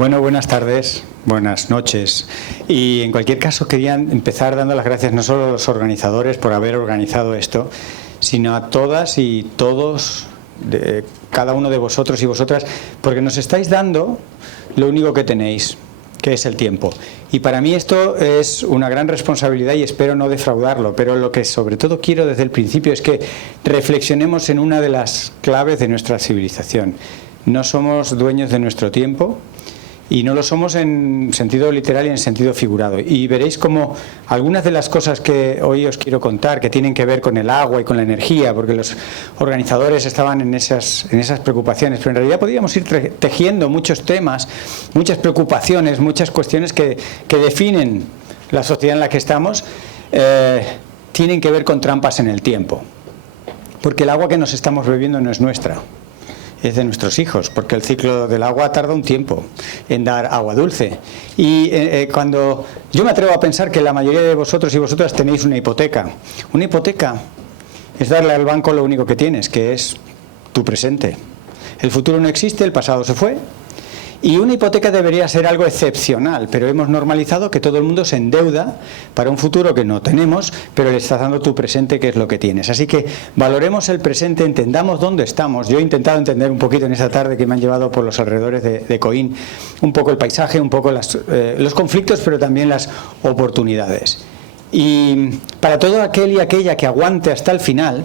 Bueno, buenas tardes, buenas noches. Y en cualquier caso quería empezar dando las gracias no solo a los organizadores por haber organizado esto, sino a todas y todos, cada uno de vosotros y vosotras, porque nos estáis dando lo único que tenéis, que es el tiempo. Y para mí esto es una gran responsabilidad y espero no defraudarlo, pero lo que sobre todo quiero desde el principio es que reflexionemos en una de las claves de nuestra civilización. No somos dueños de nuestro tiempo y no lo somos en sentido literal y en sentido figurado. Y veréis como algunas de las cosas que hoy os quiero contar, que tienen que ver con el agua y con la energía, porque los organizadores estaban en esas preocupaciones, pero en realidad podríamos ir tejiendo muchos temas, muchas preocupaciones, muchas cuestiones que definen la sociedad en la que estamos, tienen que ver con trampas en el tiempo. Porque el agua que nos estamos bebiendo no es nuestra, es de nuestros hijos, porque el ciclo del agua tarda un tiempo en dar agua dulce. Y cuando yo me atrevo a pensar que la mayoría de vosotros y vosotras tenéis una hipoteca es darle al banco lo único que tienes, que es tu presente. El futuro no existe, el pasado se fue. Y una hipoteca debería ser algo excepcional, pero hemos normalizado que todo el mundo se endeuda para un futuro que no tenemos, pero le estás dando tu presente, que es lo que tienes. Así que valoremos el presente, entendamos dónde estamos. Yo he intentado entender un poquito en esta tarde que me han llevado por los alrededores de Coín, un poco el paisaje, un poco los conflictos, pero también las oportunidades. Y para todo aquel y aquella que aguante hasta el final,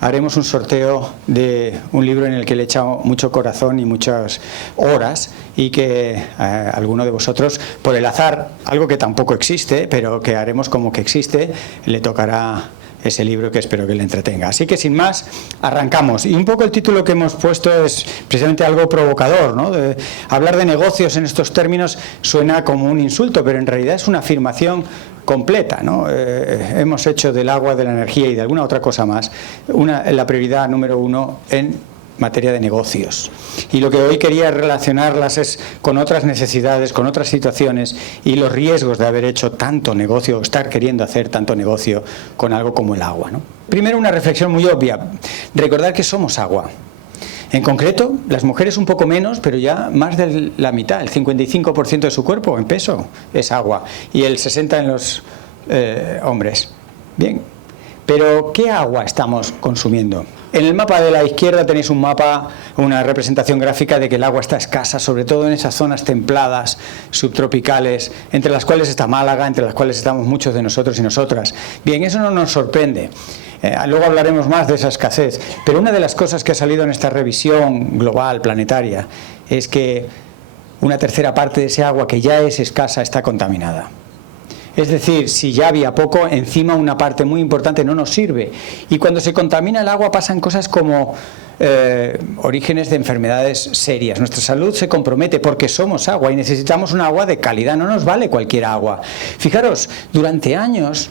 haremos un sorteo de un libro en el que le he echado mucho corazón y muchas horas, y que alguno de vosotros, por el azar, algo que tampoco existe, pero que haremos como que existe, le tocará ese libro, que espero que le entretenga. Así que sin más, arrancamos. Y un poco el título que hemos puesto es precisamente algo provocador, ¿no? Hablar de negocios en estos términos suena como un insulto, pero en realidad es una afirmación completa, ¿no? Hemos hecho del agua, de la energía y de alguna otra cosa más la prioridad número uno en materia de negocios. Y lo que hoy quería relacionarlas es con otras necesidades, con otras situaciones y los riesgos de haber hecho tanto negocio, estar queriendo hacer tanto negocio con algo como el agua, ¿no? Primero, una reflexión muy obvia: recordar que somos agua. En concreto, las mujeres un poco menos, pero ya más de la mitad, el 55% de su cuerpo en peso es agua y el 60% en los hombres. Bien, pero ¿qué agua estamos consumiendo? En el mapa de la izquierda tenéis un mapa, una representación gráfica de que el agua está escasa, sobre todo en esas zonas templadas, subtropicales, entre las cuales está Málaga, entre las cuales estamos muchos de nosotros y nosotras. Bien, eso no nos sorprende. Luego hablaremos más de esa escasez, pero una de las cosas que ha salido en esta revisión global, planetaria, es que una tercera parte de ese agua que ya es escasa está contaminada. Es decir, si ya había poco, encima una parte muy importante no nos sirve. Y cuando se contamina el agua pasan cosas como orígenes de enfermedades serias. Nuestra salud se compromete porque somos agua y necesitamos un agua de calidad, no nos vale cualquier agua. Fijaros, durante años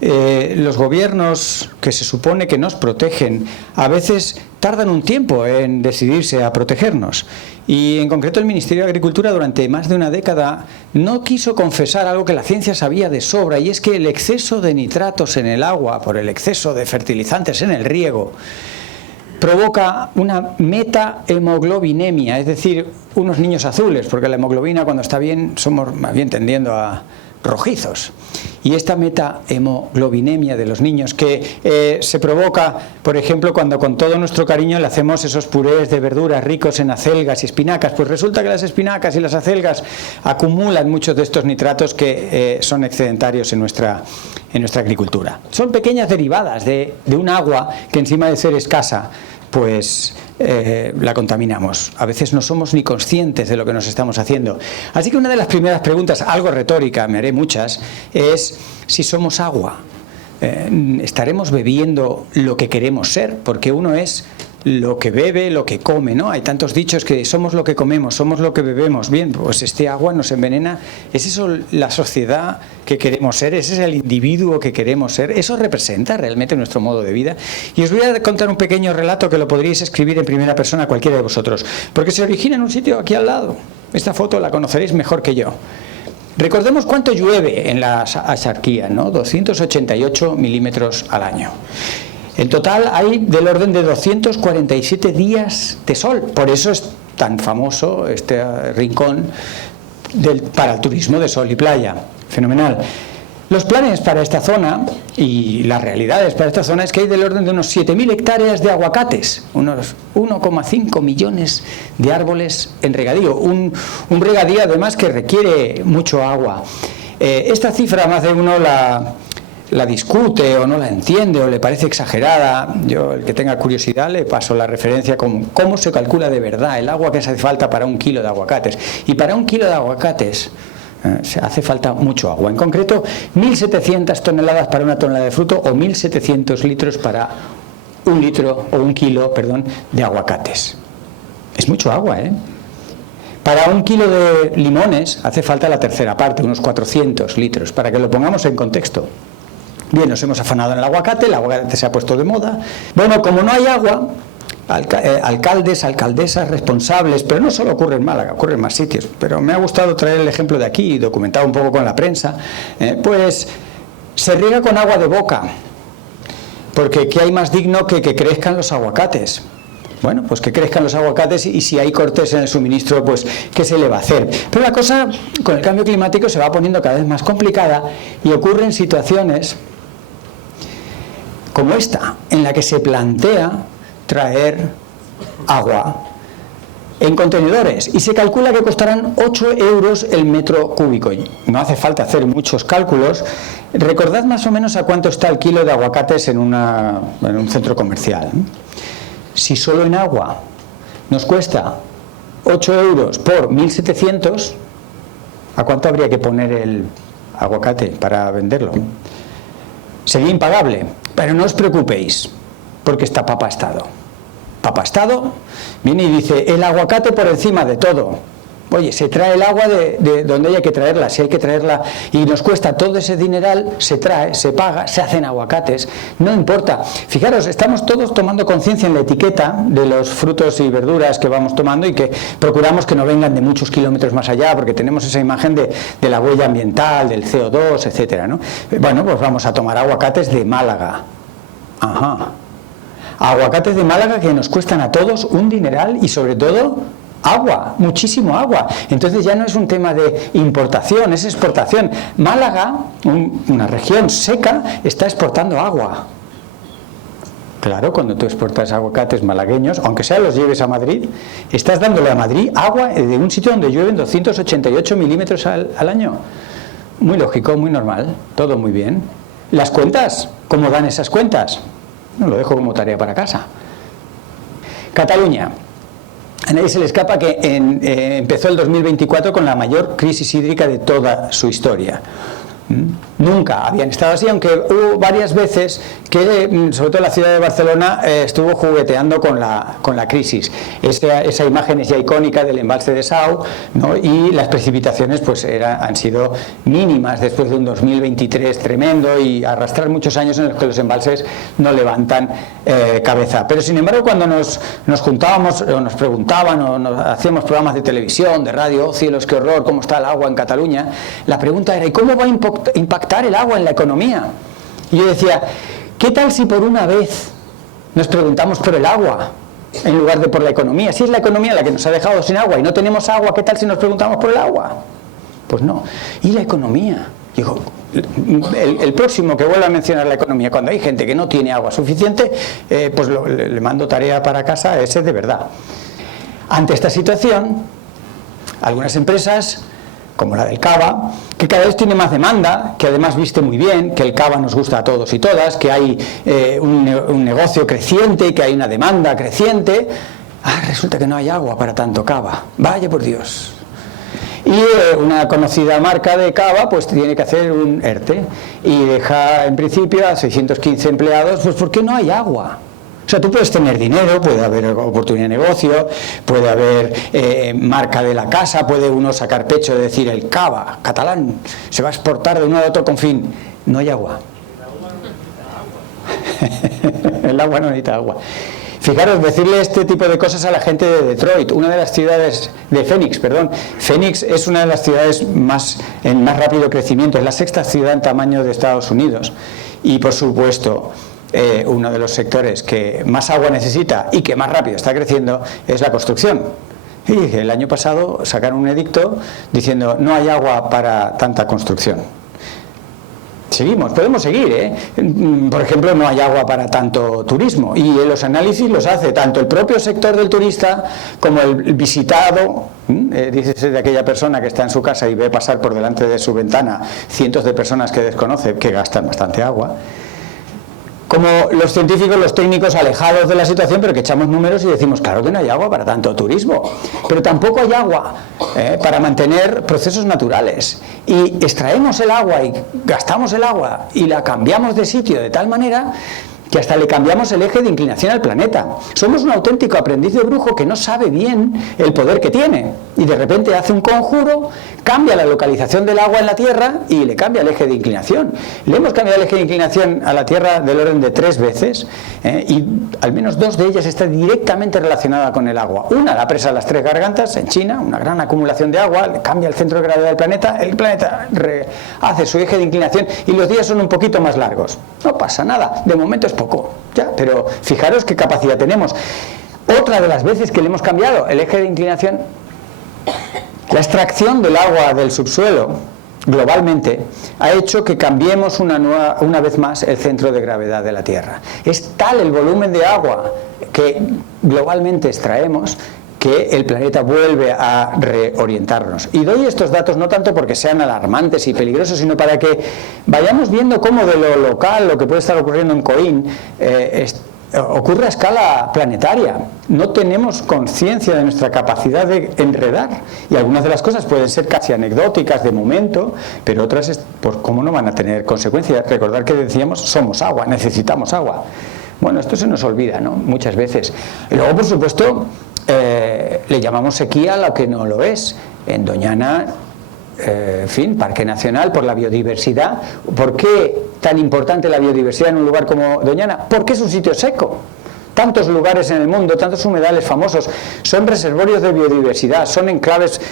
los gobiernos que se supone que nos protegen a veces tardan un tiempo en decidirse a protegernos, y en concreto el Ministerio de Agricultura durante más de una década no quiso confesar algo que la ciencia sabía de sobra, y es que el exceso de nitratos en el agua por el exceso de fertilizantes en el riego provoca una metahemoglobinemia, es decir, unos niños azules, porque la hemoglobina cuando está bien somos más bien tendiendo a rojizos. Y esta metahemoglobinemia de los niños que se provoca, por ejemplo, cuando con todo nuestro cariño le hacemos esos purés de verduras ricos en acelgas y espinacas, pues resulta que las espinacas y las acelgas acumulan muchos de estos nitratos que son excedentarios en nuestra agricultura. Son pequeñas derivadas de un agua que, encima de ser escasa, pues la contaminamos. A veces no somos ni conscientes de lo que nos estamos haciendo. Así que una de las primeras preguntas, algo retórica, me haré muchas, es si somos agua. ¿Estaremos bebiendo lo que queremos ser? Porque uno es lo que bebe, lo que come, ¿no? Hay tantos dichos que somos lo que comemos, somos lo que bebemos. Bien, pues este agua nos envenena. ¿Es eso la sociedad que queremos ser? ¿Ese es el individuo que queremos ser? ¿Eso representa realmente nuestro modo de vida? Y os voy a contar un pequeño relato que lo podríais escribir en primera persona cualquiera de vosotros, porque se origina en un sitio aquí al lado. Esta foto la conoceréis mejor que yo. Recordemos cuánto llueve en la Axarquía, ¿no? 288 milímetros al año. En total hay del orden de 247 días de sol, por eso es tan famoso, este rincón para el turismo de sol y playa. Fenomenal. Los planes para esta zona y las realidades para esta zona es que hay del orden de unos 7.000 hectáreas de aguacates, unos 1,5 millones de árboles en regadío, un regadío además que requiere mucho agua. Esta cifra más de uno la discute o no la entiende o le parece exagerada. Yo, el que tenga curiosidad, le paso la referencia con cómo se calcula de verdad el agua que hace falta para 1 kilo de aguacates. Y para 1 kilo de aguacates se hace falta mucho agua. En concreto, 1.700 toneladas para 1 tonelada de fruto o 1.700 litros para 1 litro o 1 kilo, perdón, de aguacates. Es mucho agua, ¿eh? Para 1 kilo de limones hace falta la tercera parte, unos 400 litros, para que lo pongamos en contexto. Bien, nos hemos afanado en el aguacate se ha puesto de moda. Bueno, como no hay agua, alcaldes, alcaldesas responsables, pero no solo ocurre en Málaga, ocurre en más sitios, pero me ha gustado traer el ejemplo de aquí, documentado un poco con la prensa, pues se riega con agua de boca, porque ¿qué hay más digno que crezcan los aguacates? Bueno, pues que crezcan los aguacates y si hay cortes en el suministro, pues ¿qué se le va a hacer? Pero la cosa con el cambio climático se va poniendo cada vez más complicada y ocurren situaciones como esta, en la que se plantea traer agua en contenedores y se calcula que costarán 8 euros el metro cúbico. No hace falta hacer muchos cálculos. Recordad más o menos a cuánto está el kilo de aguacates en un centro comercial. Si solo en agua nos cuesta 8 euros por 1.700, ¿a cuánto habría que poner el aguacate para venderlo? Sería impagable, pero no os preocupéis, porque está Papa Estado. Papa Estado viene y dice, el aguacate por encima de todo. Oye, se trae el agua de donde haya que traerla, si hay que traerla y nos cuesta todo ese dineral, se trae, se paga, se hacen aguacates, no importa. Fijaros, estamos todos tomando conciencia en la etiqueta de los frutos y verduras que vamos tomando y que procuramos que no vengan de muchos kilómetros más allá, porque tenemos esa imagen de la huella ambiental, del CO2, etcétera, ¿no? Bueno, pues vamos a tomar aguacates de Málaga. Ajá. Aguacates de Málaga que nos cuestan a todos un dineral y sobre todo agua, muchísimo agua. Entonces ya no es un tema de importación, es exportación. Málaga, una región seca, está exportando agua. Claro, cuando tú exportas aguacates malagueños, aunque sea los lleves a Madrid, estás dándole a Madrid agua de un sitio donde llueven 288 milímetros al año. Muy lógico, muy normal, todo muy bien. ¿Las cuentas? ¿Cómo dan esas cuentas? No, lo dejo como tarea para casa. Cataluña. A nadie se le escapa que empezó el 2024 con la mayor crisis hídrica de toda su historia. Nunca habían estado así, aunque hubo varias veces que, sobre todo la ciudad de Barcelona, estuvo jugueteando con la crisis. Esa imagen es ya icónica del embalse de Sau, ¿no? Y las precipitaciones pues han sido mínimas después de un 2023 tremendo y arrastrar muchos años en los que los embalses no levantan cabeza. Pero sin embargo, cuando nos juntábamos o nos preguntaban o hacíamos programas de televisión, de radio, oh cielos, qué horror, cómo está el agua en Cataluña, la pregunta era, ¿y cómo va a impactar el agua en la economía? Y yo decía, ¿qué tal si por una vez nos preguntamos por el agua en lugar de por la economía? Si es la economía la que nos ha dejado sin agua y no tenemos agua, ¿qué tal si nos preguntamos por el agua? Pues no. ¿Y la economía? Digo, el próximo que vuelva a mencionar la economía, cuando hay gente que no tiene agua suficiente, pues le mando tarea para casa, ese de verdad. Ante esta situación, algunas empresas, como la del cava, que cada vez tiene más demanda, que además viste muy bien, que el cava nos gusta a todos y todas, que hay un negocio creciente, que hay una demanda creciente. Resulta que no hay agua para tanto cava. Vaya por Dios. Y una conocida marca de cava pues tiene que hacer un ERTE y deja en principio a 615 empleados, pues porque no hay agua. O sea, tú puedes tener dinero, puede haber oportunidad de negocio, puede haber marca de la casa, puede uno sacar pecho de decir el cava catalán se va a exportar de uno a otro confín. No hay agua. El agua no necesita agua. Fijaros, decirle este tipo de cosas a la gente de Detroit, una de las ciudades de Phoenix, perdón. Phoenix es una de las ciudades en más rápido crecimiento, es la sexta ciudad en tamaño de Estados Unidos. Y por supuesto, uno de los sectores que más agua necesita y que más rápido está creciendo es la construcción. Y el año pasado sacaron un edicto diciendo no hay agua para tanta construcción. Seguimos, podemos seguir, ¿eh? Por ejemplo, no hay agua para tanto turismo, y los análisis los hace tanto el propio sector del turista como el visitado. Dícese de aquella persona que está en su casa y ve pasar por delante de su ventana cientos de personas que desconoce, que gastan bastante agua, como los científicos, los técnicos alejados de la situación, pero que echamos números y decimos, claro que no hay agua para tanto turismo, pero tampoco hay agua para mantener procesos naturales, y extraemos el agua y gastamos el agua y la cambiamos de sitio de tal manera que hasta le cambiamos el eje de inclinación al planeta. Somos un auténtico aprendiz de brujo que no sabe bien el poder que tiene, y de repente hace un conjuro, cambia la localización del agua en la Tierra y le cambia el eje de inclinación. Le hemos cambiado el eje de inclinación a la Tierra del orden de 3 veces, y al menos 2 de ellas están directamente relacionadas con el agua. Una, la presa de las 3 gargantas en China, una gran acumulación de agua, le cambia el centro de gravedad del planeta, el planeta hace su eje de inclinación y los días son un poquito más largos. No pasa nada, de momento es poco, ya, pero fijaros qué capacidad tenemos. Otra de las veces que le hemos cambiado el eje de inclinación, la extracción del agua del subsuelo globalmente ha hecho que cambiemos una vez más el centro de gravedad de la Tierra. Es tal el volumen de agua que globalmente extraemos que el planeta vuelve a reorientarnos. Y doy estos datos no tanto porque sean alarmantes y peligrosos, sino para que vayamos viendo cómo de lo local, lo que puede estar ocurriendo en Coín, ocurre a escala planetaria. No tenemos conciencia de nuestra capacidad de enredar, y algunas de las cosas pueden ser casi anecdóticas de momento, pero otras, pues, ¿cómo no van a tener consecuencias? Recordar que decíamos, somos agua, necesitamos agua. Bueno, esto se nos olvida, ¿no?, muchas veces. Y luego, por supuesto, le llamamos sequía a lo que no lo es. En Doñana, en fin, Parque Nacional, por la biodiversidad. ¿Por qué tan importante la biodiversidad en un lugar como Doñana? Porque es un sitio seco. Tantos lugares en el mundo, tantos humedales famosos, son reservorios de biodiversidad, son enclaves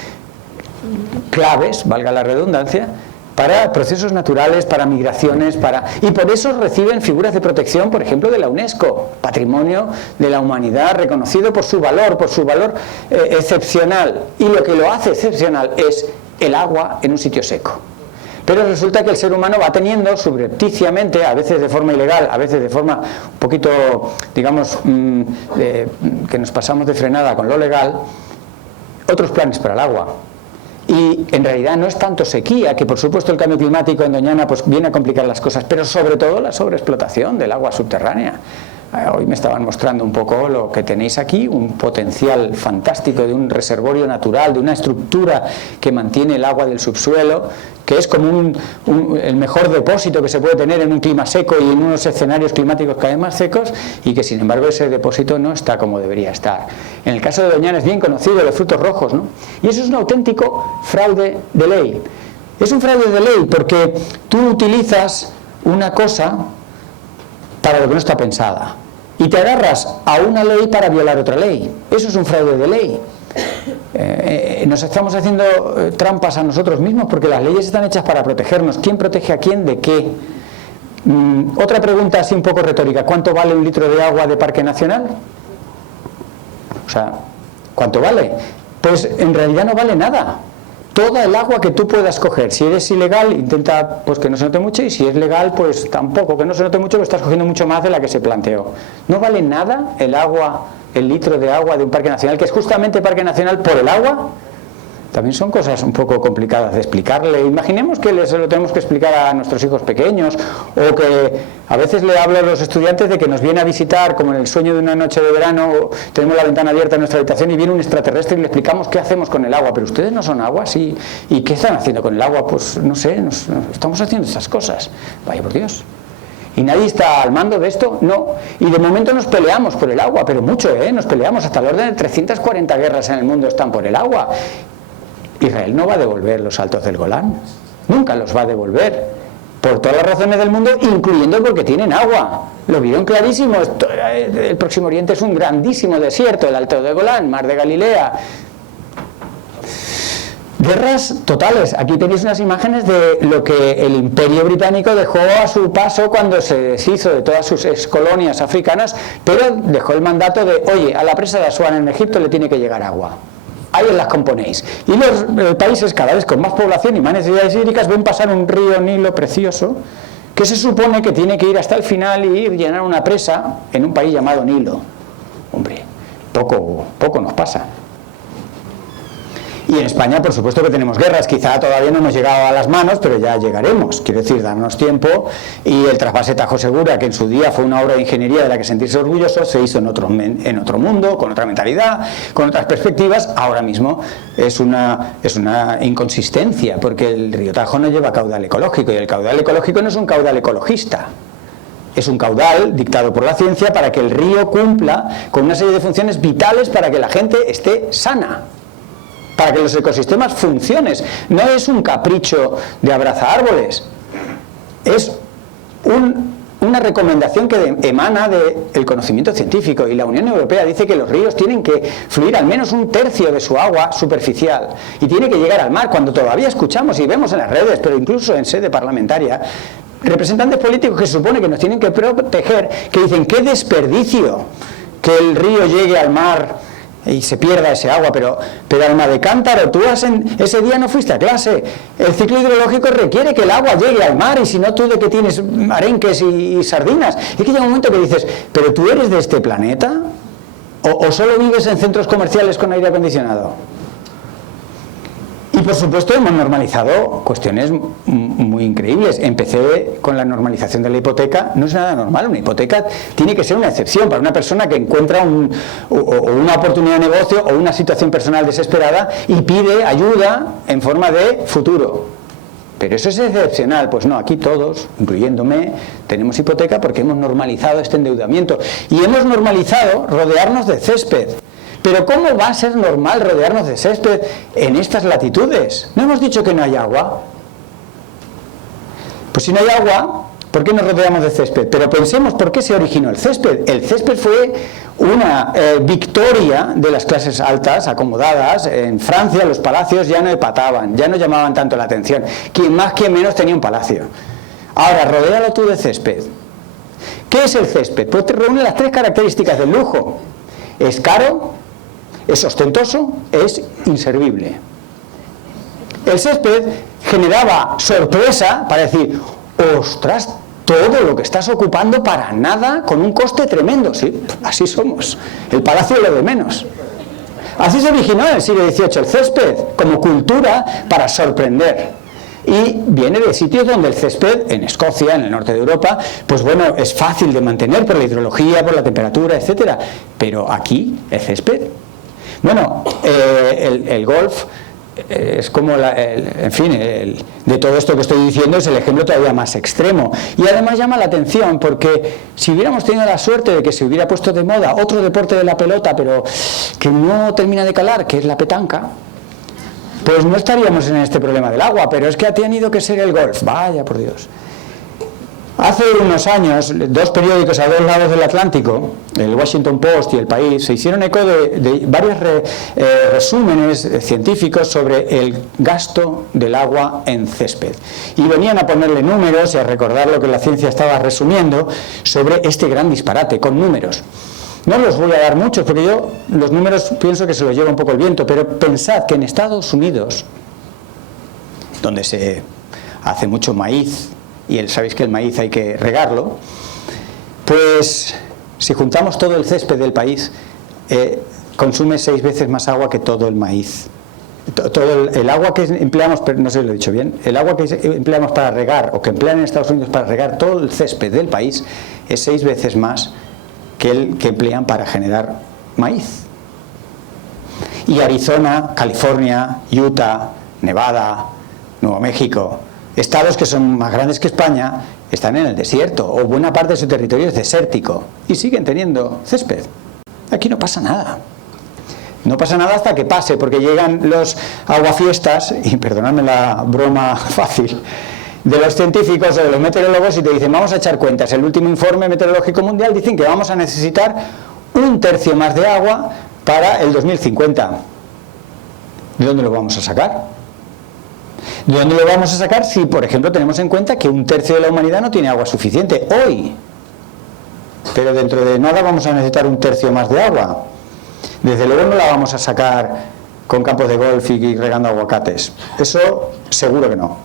claves, valga la redundancia, para procesos naturales, para migraciones, y por eso reciben figuras de protección, por ejemplo, de la UNESCO, Patrimonio de la Humanidad, reconocido por su valor excepcional. Y lo que lo hace excepcional es el agua en un sitio seco. Pero resulta que el ser humano va teniendo subrepticiamente, a veces de forma ilegal, a veces de forma un poquito, digamos, que nos pasamos de frenada con lo legal, otros planes para el agua. Y en realidad no es tanto sequía, que por supuesto el cambio climático en Doñana pues viene a complicar las cosas, pero sobre todo la sobreexplotación del agua subterránea. Hoy me estaban mostrando un poco lo que tenéis aquí, un potencial fantástico de un reservorio natural, de una estructura que mantiene el agua del subsuelo, que es como el mejor depósito que se puede tener en un clima seco y en unos escenarios climáticos cada vez más secos, y que sin embargo ese depósito no está como debería estar. En el caso de Doñana es bien conocido, los frutos rojos, ¿no? Y eso es un auténtico fraude de ley. Es un fraude de ley porque tú utilizas una cosa para lo que no está pensada, y te agarras a una ley para violar otra ley. Eso es un fraude de ley. Nos estamos haciendo trampas a nosotros mismos, porque las leyes están hechas para protegernos. ¿Quién protege a quién de qué? Otra pregunta así un poco retórica: ¿cuánto vale un litro de agua de Parque Nacional? O sea, ¿cuánto vale? Pues en realidad no vale nada. Toda el agua que tú puedas coger, si eres ilegal, intenta pues que no se note mucho, y si es legal, pues tampoco, que no se note mucho, pero estás cogiendo mucho más de la que se planteó. No vale nada el agua, el litro de agua de un parque nacional, que es justamente Parque Nacional por el agua. También son cosas un poco complicadas de explicarle. Imaginemos que se lo tenemos que explicar a nuestros hijos pequeños, o que a veces le hablo a los estudiantes de que nos viene a visitar, como en El sueño de una noche de verano, tenemos la ventana abierta en nuestra habitación y viene un extraterrestre y le explicamos qué hacemos con el agua. Pero ustedes no son agua, sí. ¿Y qué están haciendo con el agua? Pues no sé, estamos haciendo esas cosas. Vaya por Dios. ¿Y nadie está al mando de esto? No. Y de momento nos peleamos por el agua, pero mucho, nos peleamos. Hasta el orden de 340 guerras en el mundo están por el agua. Israel no va a devolver los Altos del Golán, nunca los va a devolver, por todas las razones del mundo, incluyendo porque tienen agua. Lo vieron clarísimo. El Próximo Oriente es un grandísimo desierto, el Alto del Golán, Mar de Galilea. Guerras totales. Aquí tenéis unas imágenes de lo que el Imperio Británico dejó a su paso cuando se deshizo de todas sus excolonias africanas, pero dejó el mandato de, oye, a la presa de Asuán en Egipto le tiene que llegar agua. ahí os las componéis. Y los países cada vez con más población y más necesidades hídricas ven pasar un río Nilo precioso que se supone que tiene que ir hasta el final y ir llenar una presa en un país llamado Nilo. Hombre, poco nos pasa. Y en España, por supuesto que tenemos guerras, quizá todavía no hemos llegado a las manos, pero ya llegaremos, quiero decir, darnos tiempo. Y el trasvase Tajo Segura, que en su día fue una obra de ingeniería de la que sentirse orgulloso, se hizo en otro mundo, con otra mentalidad, con otras perspectivas. Ahora mismo es una inconsistencia, porque el río Tajo no lleva caudal ecológico, y el caudal ecológico no es un caudal ecologista. Es un caudal dictado por la ciencia para que el río cumpla con una serie de funciones vitales para que la gente esté sana, para que los ecosistemas funcionen. No es un capricho de abraza-árboles, es una recomendación que emana del conocimiento científico, y la Unión Europea dice que los ríos tienen que fluir al menos un tercio de su agua superficial y tiene que llegar al mar, cuando todavía escuchamos y vemos en las redes, pero incluso en sede parlamentaria, representantes políticos que se supone que nos tienen que proteger, que dicen: qué desperdicio que el río llegue al mar y se pierda ese agua, pero alma de cántaro, tú ese día no fuiste a clase. El ciclo hidrológico requiere que el agua llegue al mar, y si no, tú de qué tienes arenques y sardinas. Es que llega un momento que dices: ¿pero tú eres de este planeta? ¿O solo vives en centros comerciales con aire acondicionado? Y por supuesto hemos normalizado cuestiones muy increíbles. Empecé con la normalización de la hipoteca. No es nada normal. Una hipoteca tiene que ser una excepción para una persona que encuentra una oportunidad de negocio o una situación personal desesperada y pide ayuda en forma de futuro. Pero eso es excepcional. Pues no, aquí todos, incluyéndome, tenemos hipoteca porque hemos normalizado este endeudamiento y hemos normalizado rodearnos de césped. Pero ¿cómo va a ser normal rodearnos de césped en estas latitudes? ¿No hemos dicho que no hay agua? Pues si no hay agua, ¿por qué nos rodeamos de césped? Pero pensemos por qué se originó el césped. El césped fue una victoria de las clases altas, acomodadas. En Francia los palacios ya no epataban, ya no llamaban tanto la atención. Quien más, quien menos tenía un palacio. Ahora, rodéalo tú de césped. ¿Qué es el césped? Pues te reúne las tres características del lujo. Es caro, es ostentoso, es inservible. El césped generaba sorpresa para decir: ostras, todo lo que estás ocupando para nada, con un coste tremendo. Sí, así somos. El palacio es lo de menos. Así se originó en el siglo XVIII el césped, como cultura para sorprender. Y viene de sitios donde el césped, en Escocia, en el norte de Europa, pues bueno, es fácil de mantener por la hidrología, por la temperatura, etcétera. Pero aquí, el césped, bueno, el golf es como, de todo esto que estoy diciendo es el ejemplo todavía más extremo. Y además llama la atención porque si hubiéramos tenido la suerte de que se hubiera puesto de moda otro deporte de la pelota, pero que no termina de calar, que es la petanca, pues no estaríamos en este problema del agua. Pero es que ha tenido que ser el golf, vaya por Dios. Hace unos años, dos periódicos a dos lados del Atlántico, el Washington Post y El País, se hicieron eco de varios resúmenes científicos sobre el gasto del agua en césped. Y venían a ponerle números y a recordar lo que la ciencia estaba resumiendo sobre este gran disparate, con números. No los voy a dar muchos, porque yo los números pienso que se los lleva un poco el viento, pero pensad que en Estados Unidos, donde se hace mucho maíz, y sabéis que el maíz hay que regarlo, pues si juntamos todo el césped del país, consume 6 veces más agua que todo el maíz. Todo el agua que empleamos, pero no sé si lo he dicho bien, el agua que empleamos para regar, o que emplean en Estados Unidos para regar todo el césped del país, es 6 veces más que el que emplean para generar maíz. Y Arizona, California, Utah, Nevada, Nuevo México, estados que son más grandes que España, están en el desierto, o buena parte de su territorio es desértico, y siguen teniendo césped. Aquí no pasa nada. No pasa nada hasta que pase, porque llegan los aguafiestas, y perdonadme la broma fácil, de los científicos o de los meteorólogos, y te dicen: vamos a echar cuentas. El último informe meteorológico mundial dicen que vamos a necesitar 1/3 más de agua para el 2050. ¿De dónde lo vamos a sacar? ¿De dónde lo vamos a sacar si, por ejemplo, tenemos en cuenta que 1/3 de la humanidad no tiene agua suficiente hoy? Pero dentro de nada vamos a necesitar 1/3 más de agua. Desde luego no la vamos a sacar con campos de golf y regando aguacates. Eso seguro que no.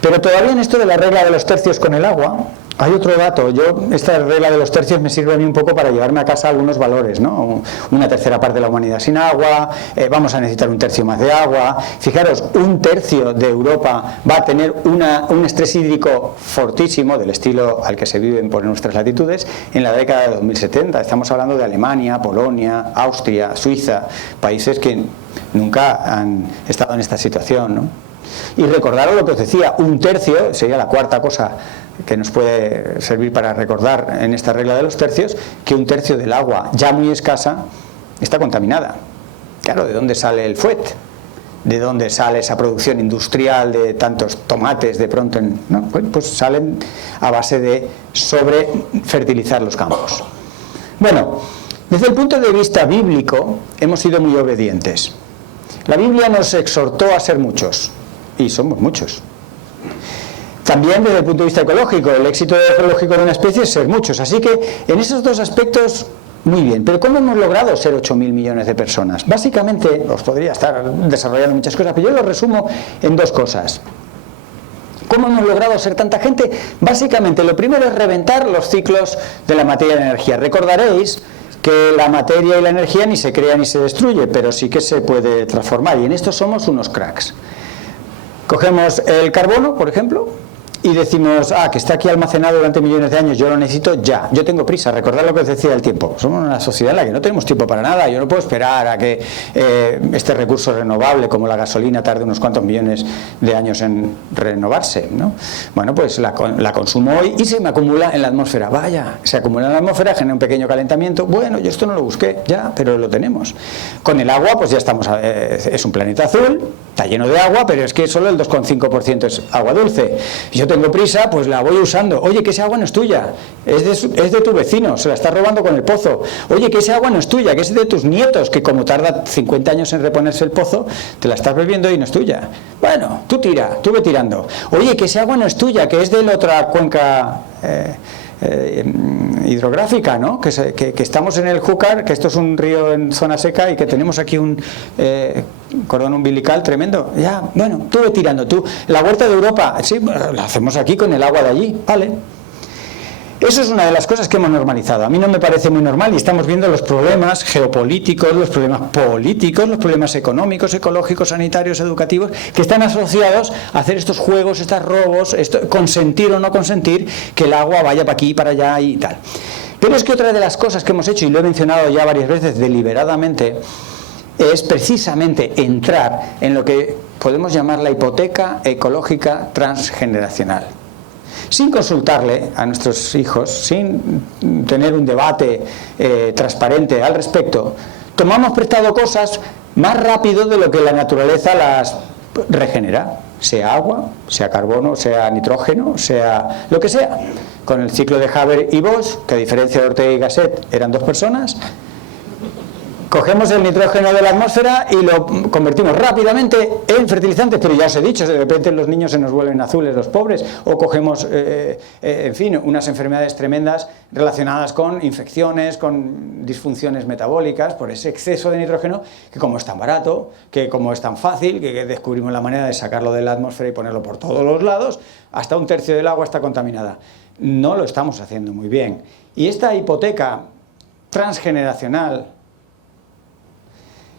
Pero todavía en esto de la regla de los tercios con el agua, hay otro dato. Esta regla de los tercios me sirve a mí un poco para llevarme a casa algunos valores, ¿no? Una tercera parte de la humanidad sin agua, vamos a necesitar un tercio más de agua. Fijaros, un tercio de Europa va a tener un estrés hídrico fortísimo, del estilo al que se viven por nuestras latitudes, en la década de 2070. Estamos hablando de Alemania, Polonia, Austria, Suiza, países que nunca han estado en esta situación, ¿no? Y recordaros lo que os decía, un tercio, sería la cuarta cosa que nos puede servir para recordar en esta regla de los tercios, que un tercio del agua ya muy escasa está contaminada. Claro, ¿de dónde sale el fuet? ¿De dónde sale esa producción industrial de tantos tomates de pronto? ¿No? Pues salen a base de sobrefertilizar los campos. Bueno, desde el punto de vista bíblico hemos sido muy obedientes. La Biblia nos exhortó a ser muchos, y somos muchos. También desde el punto de vista ecológico, el éxito ecológico de una especie es ser muchos. Así que en esos dos aspectos, muy bien. Pero ¿cómo hemos logrado ser 8.000 millones de personas? Básicamente, os podría estar desarrollando muchas cosas, pero yo lo resumo en dos cosas. ¿Cómo hemos logrado ser tanta gente? Básicamente, lo primero es reventar los ciclos de la materia y la energía. Recordaréis que la materia y la energía ni se crea ni se destruye, pero sí que se puede transformar, y en esto somos unos cracks. Cogemos el carbono, por ejemplo, y decimos, que está aquí almacenado durante millones de años, yo lo necesito ya, yo tengo prisa. Recordad lo que os decía del tiempo, somos una sociedad en la que no tenemos tiempo para nada, yo no puedo esperar a que este recurso renovable como la gasolina tarde unos cuantos millones de años en renovarse, ¿no? Bueno, pues la consumo hoy y se me acumula en la atmósfera. Vaya, se acumula en la atmósfera, genera un pequeño calentamiento. Bueno, yo esto no lo busqué, ya, pero lo tenemos. Con el agua, pues ya estamos, es un planeta azul, está lleno de agua, pero es que solo el 2,5% es agua dulce. Yo tengo prisa, pues la voy usando. Oye, que esa agua no es tuya, es de tu vecino, se la está robando con el pozo. Oye, que esa agua no es tuya, que es de tus nietos, que como tarda 50 años en reponerse el pozo, te la estás bebiendo y no es tuya. Bueno, tú ve tirando. Oye, que esa agua no es tuya, que es de la otra cuenca hidrográfica, ¿no? Que estamos en el Júcar, que esto es un río en zona seca y que tenemos aquí un cordón umbilical tremendo. Ya, bueno, tú ve tirando, tú. La huerta de Europa, sí, la hacemos aquí con el agua de allí, vale. Eso es una de las cosas que hemos normalizado. A mí no me parece muy normal y estamos viendo los problemas geopolíticos, los problemas políticos, los problemas económicos, ecológicos, sanitarios, educativos, que están asociados a hacer estos juegos, estos robos, consentir o no consentir que el agua vaya para aquí, para allá y tal. Pero es que otra de las cosas que hemos hecho, y lo he mencionado ya varias veces deliberadamente, es precisamente entrar en lo que podemos llamar la hipoteca ecológica transgeneracional. Sin consultarle a nuestros hijos, sin tener un debate transparente al respecto, tomamos prestado cosas más rápido de lo que la naturaleza las regenera, sea agua, sea carbono, sea nitrógeno, sea lo que sea. Con el ciclo de Haber y Bosch, que a diferencia de Ortega y Gasset eran dos personas, cogemos el nitrógeno de la atmósfera y lo convertimos rápidamente en fertilizantes, pero ya os he dicho, de repente los niños se nos vuelven azules, los pobres, o cogemos, en fin, unas enfermedades tremendas relacionadas con infecciones, con disfunciones metabólicas, por ese exceso de nitrógeno, que como es tan barato, que como es tan fácil, que descubrimos la manera de sacarlo de la atmósfera y ponerlo por todos los lados, hasta un tercio del agua está contaminada. No lo estamos haciendo muy bien. Y esta hipoteca transgeneracional,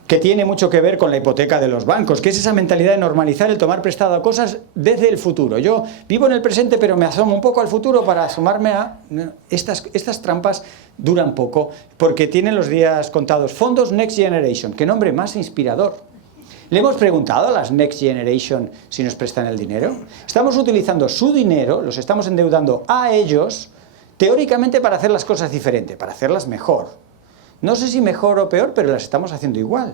que tiene mucho que ver con la hipoteca de los bancos, que es esa mentalidad de normalizar el tomar prestado cosas desde el futuro. Yo vivo en el presente, pero me asomo un poco al futuro para asomarme a... Estas trampas duran poco, porque tienen los días contados. Fondos Next Generation, qué nombre más inspirador. ¿Le hemos preguntado a las Next Generation si nos prestan el dinero? Estamos utilizando su dinero, los estamos endeudando a ellos, teóricamente para hacer las cosas diferente, para hacerlas mejor. No sé si mejor o peor, pero las estamos haciendo igual.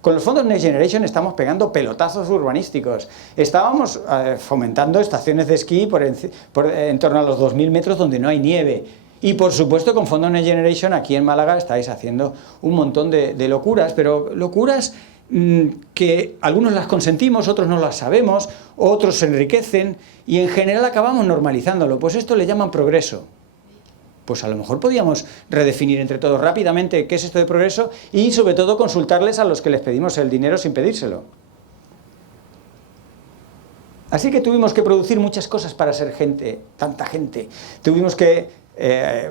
Con los fondos Next Generation estamos pegando pelotazos urbanísticos. Estábamos fomentando estaciones de esquí en torno a los 2.000 metros donde no hay nieve. Y por supuesto con fondos Next Generation aquí en Málaga estáis haciendo un montón de locuras, pero locuras que algunos las consentimos, otros no las sabemos, otros se enriquecen y en general acabamos normalizándolo. Pues esto le llaman progreso. Pues a lo mejor podríamos redefinir entre todos rápidamente qué es esto de progreso y sobre todo consultarles a los que les pedimos el dinero sin pedírselo. Así que tuvimos que producir muchas cosas para ser gente, tanta gente. Tuvimos que,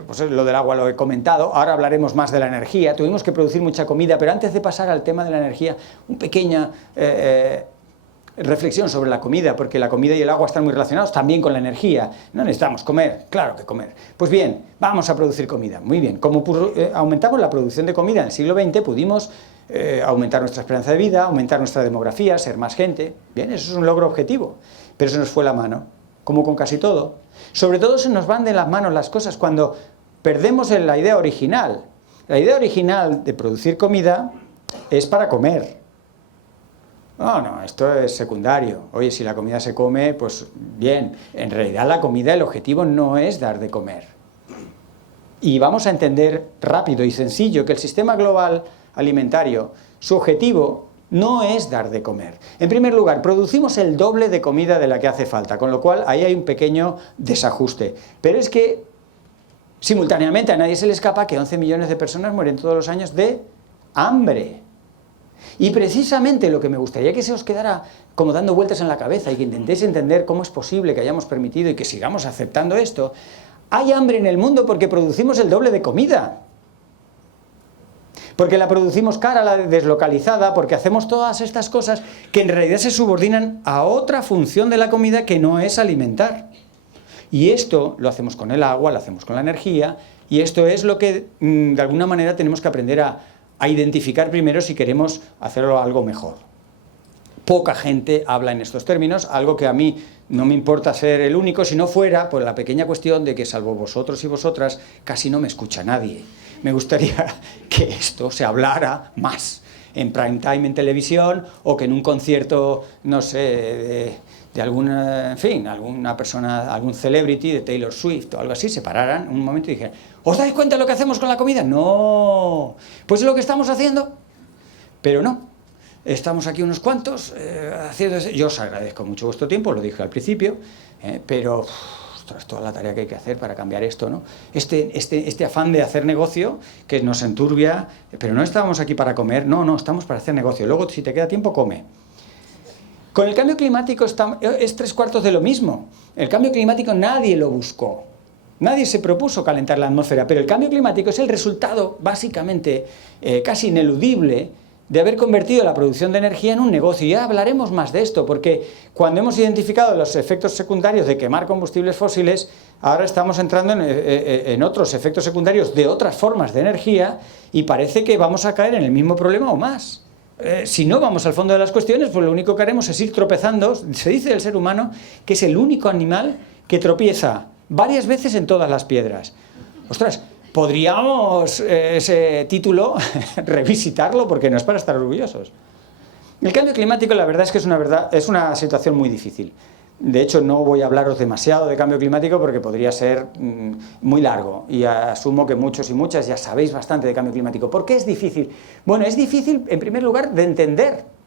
pues lo del agua lo he comentado, ahora hablaremos más de la energía. Tuvimos que producir mucha comida, pero antes de pasar al tema de la energía, una pequeña reflexión sobre la comida, porque la comida y el agua están muy relacionados también con la energía. No necesitamos comer, claro que comer. Pues bien, vamos a producir comida. Muy bien, como aumentamos la producción de comida en el siglo XX, pudimos aumentar nuestra esperanza de vida, aumentar nuestra demografía, ser más gente. Bien, eso es un logro objetivo, pero se nos fue la mano, como con casi todo. Sobre todo se nos van de las manos las cosas cuando perdemos la idea original. La idea original de producir comida es para comer. No, esto es secundario. Oye, si la comida se come, pues bien. En realidad la comida, el objetivo no es dar de comer. Y vamos a entender rápido y sencillo que el sistema global alimentario, su objetivo no es dar de comer. En primer lugar, producimos el doble de comida de la que hace falta, con lo cual ahí hay un pequeño desajuste. Pero es que simultáneamente a nadie se le escapa que 11 millones de personas mueren todos los años de hambre. Y precisamente lo que me gustaría que se os quedara como dando vueltas en la cabeza y que intentéis entender cómo es posible que hayamos permitido y que sigamos aceptando esto, hay hambre en el mundo porque producimos el doble de comida. Porque la producimos cara, la deslocalizada, porque hacemos todas estas cosas que en realidad se subordinan a otra función de la comida que no es alimentar. Y esto lo hacemos con el agua, lo hacemos con la energía, y esto es lo que de alguna manera tenemos que aprender a identificar primero si queremos hacerlo algo mejor. Poca gente habla en estos términos, algo que a mí no me importa ser el único, si no fuera por la pequeña cuestión de que salvo vosotros y vosotras, casi no me escucha nadie. Me gustaría que esto se hablara más en prime time en televisión o que en un concierto, no sé, de alguna, en fin, alguna persona, algún celebrity de Taylor Swift o algo así, se pararan un momento y dijeran, ¿os dais cuenta de lo que hacemos con la comida? No, pues es lo que estamos haciendo, pero no, estamos aquí unos cuantos haciendo eso. Yo os agradezco mucho vuestro tiempo, lo dije al principio, pero ostras, toda la tarea que hay que hacer para cambiar esto, ¿no? Este afán de hacer negocio que nos enturbia, pero no estábamos aquí para comer, no, estamos para hacer negocio, luego si te queda tiempo come. Con el cambio climático es 3/4 de lo mismo. El cambio climático nadie lo buscó. Nadie se propuso calentar la atmósfera, pero el cambio climático es el resultado, básicamente, casi ineludible, de haber convertido la producción de energía en un negocio. Y ya hablaremos más de esto, porque cuando hemos identificado los efectos secundarios de quemar combustibles fósiles, ahora estamos entrando en otros efectos secundarios de otras formas de energía y parece que vamos a caer en el mismo problema o más. Si no vamos al fondo de las cuestiones, pues lo único que haremos es ir tropezando. Se dice del ser humano que es el único animal que tropieza varias veces en todas las piedras. Ostras, podríamos ese título revisitarlo porque no es para estar orgullosos. El cambio climático, la verdad es que es una situación muy difícil. De hecho, no voy a hablaros demasiado de cambio climático porque podría ser muy largo y asumo que muchos y muchas ya sabéis bastante de cambio climático. ¿Por qué es difícil? Bueno, es difícil, en primer lugar, de entender.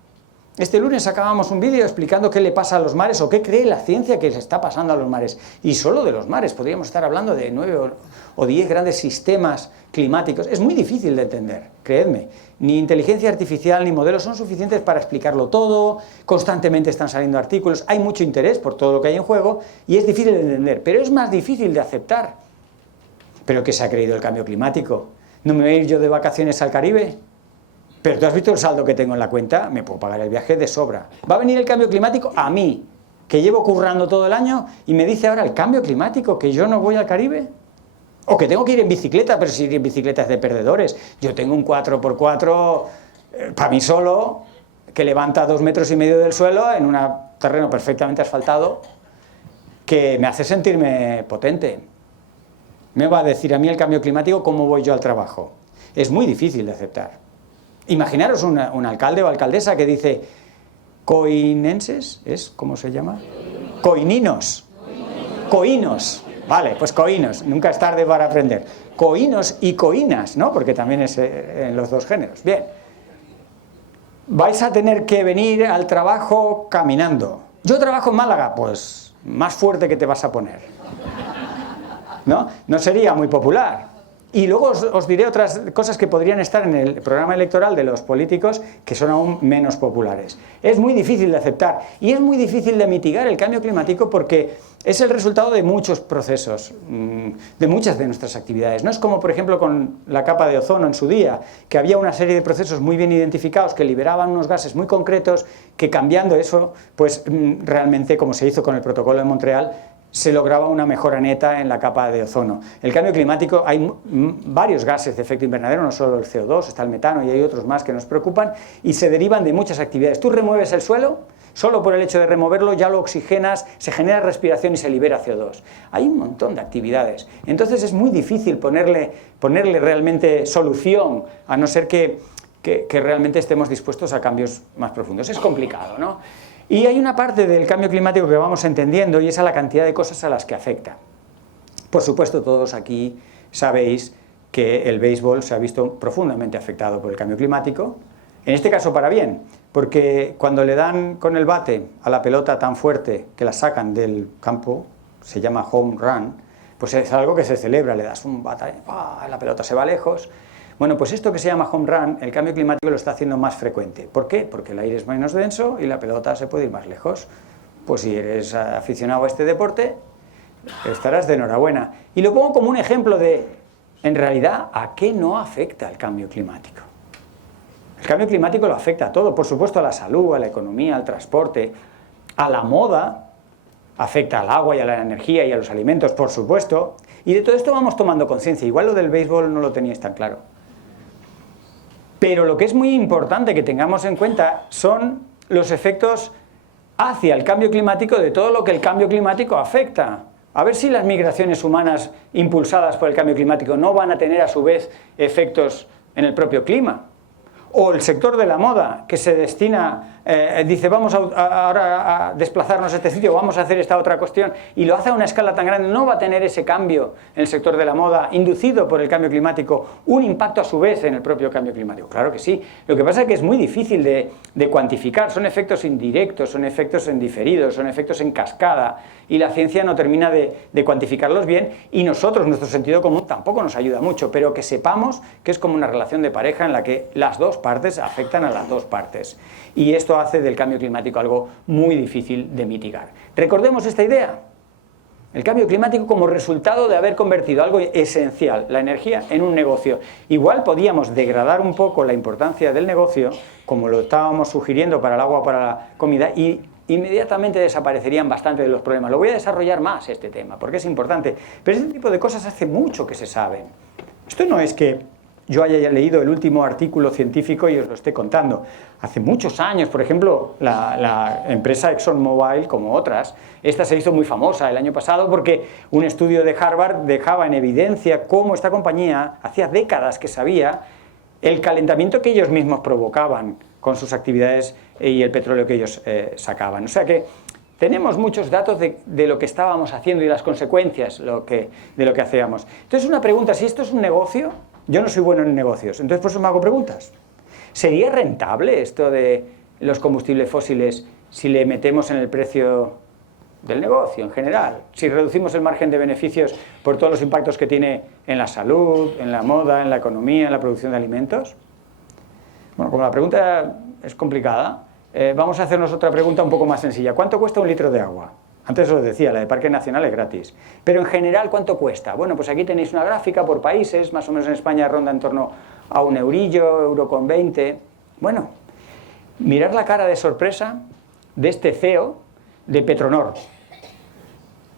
Este lunes sacábamos un vídeo explicando qué le pasa a los mares o qué cree la ciencia que les está pasando a los mares. Y solo de los mares, podríamos estar hablando de 9 o 10 grandes sistemas climáticos. Es muy difícil de entender, creedme. Ni inteligencia artificial ni modelos son suficientes para explicarlo todo, constantemente están saliendo artículos, hay mucho interés por todo lo que hay en juego y es difícil de entender, pero es más difícil de aceptar. ¿Pero qué se ha creído el cambio climático? ¿No me voy a ir yo de vacaciones al Caribe? Pero tú has visto el saldo que tengo en la cuenta, me puedo pagar el viaje de sobra. ¿Va a venir el cambio climático a mí, que llevo currando todo el año, y me dice ahora el cambio climático, que yo no voy al Caribe? O que tengo que ir en bicicleta, pero si ir en bicicleta es de perdedores. Yo tengo un 4x4 para mí solo, que levanta 2,5 metros del suelo en un terreno perfectamente asfaltado, que me hace sentirme potente. Me va a decir a mí el cambio climático cómo voy yo al trabajo. Es muy difícil de aceptar. Imaginaros un alcalde o alcaldesa que dice coinenses, ¿es? ¿Cómo se llama? Coininos. Coinos. Vale, pues coinos, nunca es tarde para aprender. Coinos y coinas, ¿no? Porque también es en los dos géneros. Bien. Vais a tener que venir al trabajo caminando. Yo trabajo en Málaga, pues más fuerte que te vas a poner. ¿no? No sería muy popular. Y luego os diré otras cosas que podrían estar en el programa electoral de los políticos que son aún menos populares. Es muy difícil de aceptar y es muy difícil de mitigar el cambio climático porque es el resultado de muchos procesos, de muchas de nuestras actividades. No es como, por ejemplo, con la capa de ozono en su día, que había una serie de procesos muy bien identificados que liberaban unos gases muy concretos, que cambiando eso, pues realmente, como se hizo con el protocolo de Montreal, se lograba una mejora neta en la capa de ozono. El cambio climático, hay varios gases de efecto invernadero, no solo el CO2, está el metano y hay otros más que nos preocupan, y se derivan de muchas actividades. Tú remueves el suelo, solo por el hecho de removerlo ya lo oxigenas, se genera respiración y se libera CO2. Hay un montón de actividades. Entonces es muy difícil ponerle realmente solución, a no ser que realmente estemos dispuestos a cambios más profundos. Es complicado, ¿no? Y hay una parte del cambio climático que vamos entendiendo y es a la cantidad de cosas a las que afecta. Por supuesto, todos aquí sabéis que el béisbol se ha visto profundamente afectado por el cambio climático, en este caso para bien, porque cuando le dan con el bate a la pelota tan fuerte que la sacan del campo, se llama home run, pues es algo que se celebra, le das un bate, la pelota se va lejos. Bueno, pues esto que se llama home run, el cambio climático lo está haciendo más frecuente. ¿Por qué? Porque el aire es menos denso y la pelota se puede ir más lejos. Pues si eres aficionado a este deporte, estarás de enhorabuena. Y lo pongo como un ejemplo de, en realidad, ¿a qué no afecta el cambio climático? El cambio climático lo afecta a todo, por supuesto a la salud, a la economía, al transporte, a la moda, afecta al agua y a la energía y a los alimentos, por supuesto. Y de todo esto vamos tomando conciencia. Igual lo del béisbol no lo teníais tan claro. Pero lo que es muy importante que tengamos en cuenta son los efectos hacia el cambio climático de todo lo que el cambio climático afecta. A ver si las migraciones humanas impulsadas por el cambio climático no van a tener a su vez efectos en el propio clima. O el sector de la moda, que se destina, dice vamos ahora a desplazarnos a este sitio, vamos a hacer esta otra cuestión, y lo hace a una escala tan grande, no va a tener ese cambio en el sector de la moda, inducido por el cambio climático, un impacto a su vez en el propio cambio climático. Claro que sí. Lo que pasa es que es muy difícil de cuantificar, son efectos indirectos, son efectos en diferido, son efectos en cascada, y la ciencia no termina de cuantificarlos bien, y nosotros, nuestro sentido común, tampoco nos ayuda mucho, pero que sepamos que es como una relación de pareja en la que las dos partes afectan a las dos partes. Y esto hace del cambio climático algo muy difícil de mitigar. Recordemos esta idea. El cambio climático como resultado de haber convertido algo esencial, la energía, en un negocio. Igual podíamos degradar un poco la importancia del negocio, como lo estábamos sugiriendo para el agua o para la comida, y inmediatamente desaparecerían bastante de los problemas. Lo voy a desarrollar más este tema, porque es importante. Pero este tipo de cosas hace mucho que se saben. Esto no es que yo haya leído el último artículo científico y os lo esté contando. Hace muchos años, por ejemplo, la empresa ExxonMobil, como otras, esta se hizo muy famosa el año pasado porque un estudio de Harvard dejaba en evidencia cómo esta compañía, hacía décadas que sabía el calentamiento que ellos mismos provocaban con sus actividades y el petróleo que ellos sacaban. O sea que tenemos muchos datos de lo que estábamos haciendo y las consecuencias de lo que hacíamos. Entonces, una pregunta, si esto es un negocio, yo no soy bueno en negocios, entonces por eso me hago preguntas. ¿Sería rentable esto de los combustibles fósiles si le metemos en el precio del negocio en general? Si reducimos el margen de beneficios por todos los impactos que tiene en la salud, en la moda, en la economía, en la producción de alimentos. Bueno, como la pregunta es complicada, vamos a hacernos otra pregunta un poco más sencilla. ¿Cuánto cuesta un litro de agua? Antes os lo decía, la de Parque Nacional es gratis. Pero en general, ¿cuánto cuesta? Bueno, pues aquí tenéis una gráfica por países, más o menos en España ronda en torno a un eurillo, euro con 20. Bueno, mirad la cara de sorpresa de este CEO de Petronor.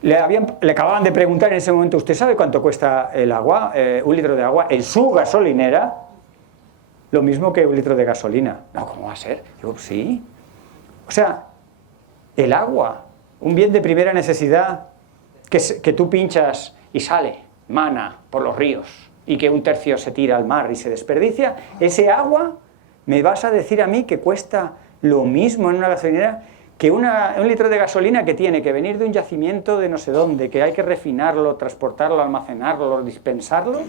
Le acababan de preguntar en ese momento, ¿usted sabe cuánto cuesta el agua, un litro de agua, en su gasolinera? Lo mismo que un litro de gasolina. No, ¿cómo va a ser? Digo, sí. O sea, el agua, un bien de primera necesidad que tú pinchas y sale, mana por los ríos, y que un tercio se tira al mar y se desperdicia, ese agua, ¿me vas a decir a mí que cuesta lo mismo en una gasolinera que un litro de gasolina que tiene que venir de un yacimiento de no sé dónde, que hay que refinarlo, transportarlo, almacenarlo, dispensarlo?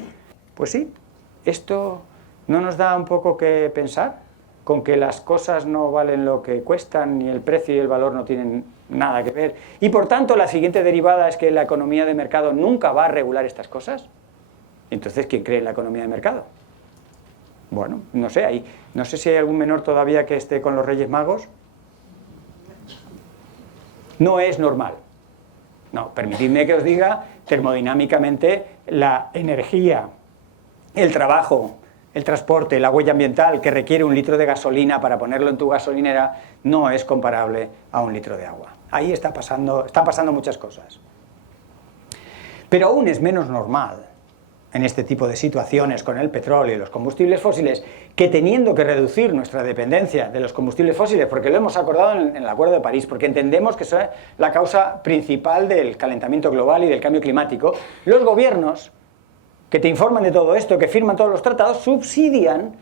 Pues sí, esto ¿no nos da un poco que pensar? con que las cosas no valen lo que cuestan, ni el precio y el valor no tienen nada que ver. Y por tanto, la siguiente derivada es que la economía de mercado nunca va a regular estas cosas. Entonces, ¿quién cree en la economía de mercado? Bueno, no sé, no sé si hay algún menor todavía que esté con los Reyes Magos. No es normal. No, permitidme que os diga, termodinámicamente, la energía, el trabajo, el transporte, la huella ambiental que requiere 1 litro de gasolina para ponerlo en tu gasolinera no es comparable a 1 litro de agua. Ahí están pasando muchas cosas. Pero aún es menos normal en este tipo de situaciones con el petróleo y los combustibles fósiles que teniendo que reducir nuestra dependencia de los combustibles fósiles, porque lo hemos acordado en el Acuerdo de París, porque entendemos que es la causa principal del calentamiento global y del cambio climático, los gobiernos que te informan de todo esto, que firman todos los tratados, subsidian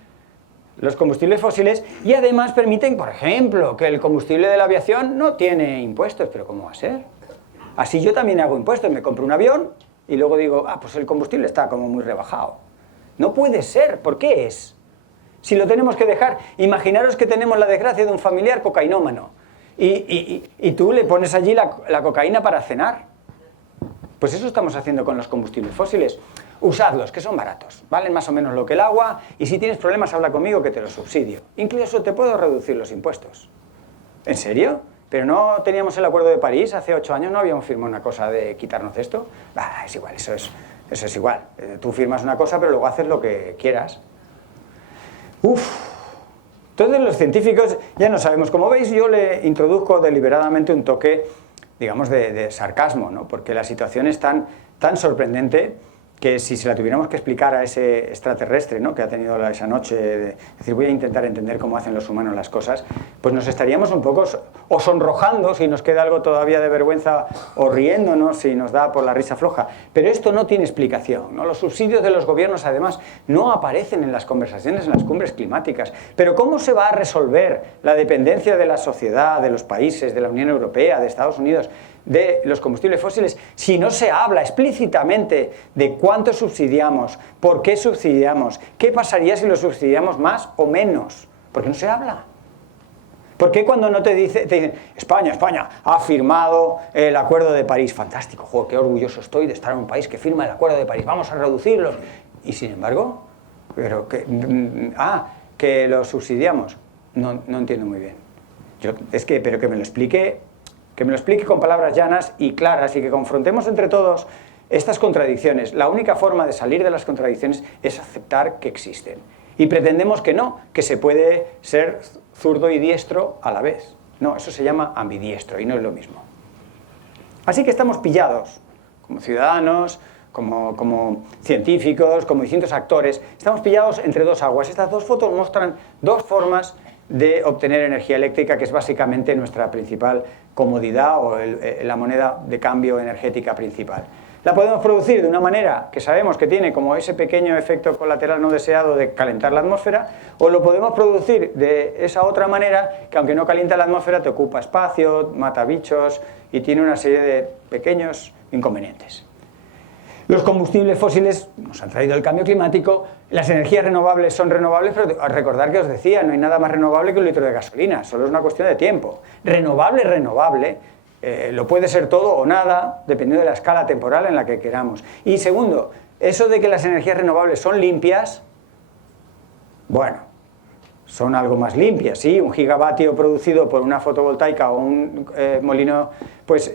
los combustibles fósiles y además permiten, por ejemplo, que el combustible de la aviación no tiene impuestos. ¿Pero cómo va a ser? Así yo también hago impuestos, me compro un avión y luego digo, pues el combustible está como muy rebajado. No puede ser, ¿por qué es? Si lo tenemos que dejar, imaginaros que tenemos la desgracia de un familiar cocainómano y tú le pones allí la cocaína para cenar. Pues eso estamos haciendo con los combustibles fósiles. Usadlos, que son baratos, valen más o menos lo que el agua, y si tienes problemas habla conmigo que te los subsidio. Incluso te puedo reducir los impuestos. ¿En serio? ¿Pero no teníamos el Acuerdo de París hace 8 años? ¿No habíamos firmado una cosa de quitarnos esto? Es igual, eso es igual. Tú firmas una cosa, pero luego haces lo que quieras. Entonces los científicos ya no sabemos. Como veis, yo le introduzco deliberadamente un toque, digamos, de sarcasmo, ¿no? Porque la situación es tan sorprendente que si se la tuviéramos que explicar a ese extraterrestre, ¿no?, que ha tenido esa noche, de decir, voy a intentar entender cómo hacen los humanos las cosas, pues nos estaríamos un poco o sonrojando si nos queda algo todavía de vergüenza, o riéndonos si nos da por la risa floja. Pero esto no tiene explicación, ¿no? Los subsidios de los gobiernos, además, no aparecen en las conversaciones en las cumbres climáticas. Pero ¿cómo se va a resolver la dependencia de la sociedad, de los países, de la Unión Europea, de Estados Unidos, de los combustibles fósiles, si no se habla explícitamente de cuánto subsidiamos, por qué subsidiamos, qué pasaría si lo subsidiamos más o menos? ¿Por qué no se habla? ¿Por qué cuando no te dicen, España ha firmado el Acuerdo de París? Fantástico, joder, qué orgulloso estoy de estar en un país que firma el Acuerdo de París, vamos a reducirlos. Y sin embargo, que lo subsidiamos. No entiendo muy bien. Pero que me lo explique. Que me lo explique con palabras llanas y claras y que confrontemos entre todos estas contradicciones. La única forma de salir de las contradicciones es aceptar que existen. Y pretendemos que no, que se puede ser zurdo y diestro a la vez. No, eso se llama ambidiestro y no es lo mismo. Así que estamos pillados, como ciudadanos, como científicos, como distintos actores. Estamos pillados entre dos aguas. Estas dos fotos muestran dos formas de obtener energía eléctrica, que es básicamente nuestra principal comodidad o la moneda de cambio energética principal. La podemos producir de una manera que sabemos que tiene como ese pequeño efecto colateral no deseado de calentar la atmósfera, o lo podemos producir de esa otra manera que, aunque no calienta la atmósfera, te ocupa espacio, mata bichos y tiene una serie de pequeños inconvenientes. Los combustibles fósiles nos han traído el cambio climático, las energías renovables son renovables, pero recordar que os decía, no hay nada más renovable que 1 litro de gasolina, solo es una cuestión de tiempo. Renovable, lo puede ser todo o nada, dependiendo de la escala temporal en la que queramos. Y segundo, eso de que las energías renovables son limpias, bueno, son algo más limpias, ¿sí? Un gigavatio producido por una fotovoltaica o un molino, pues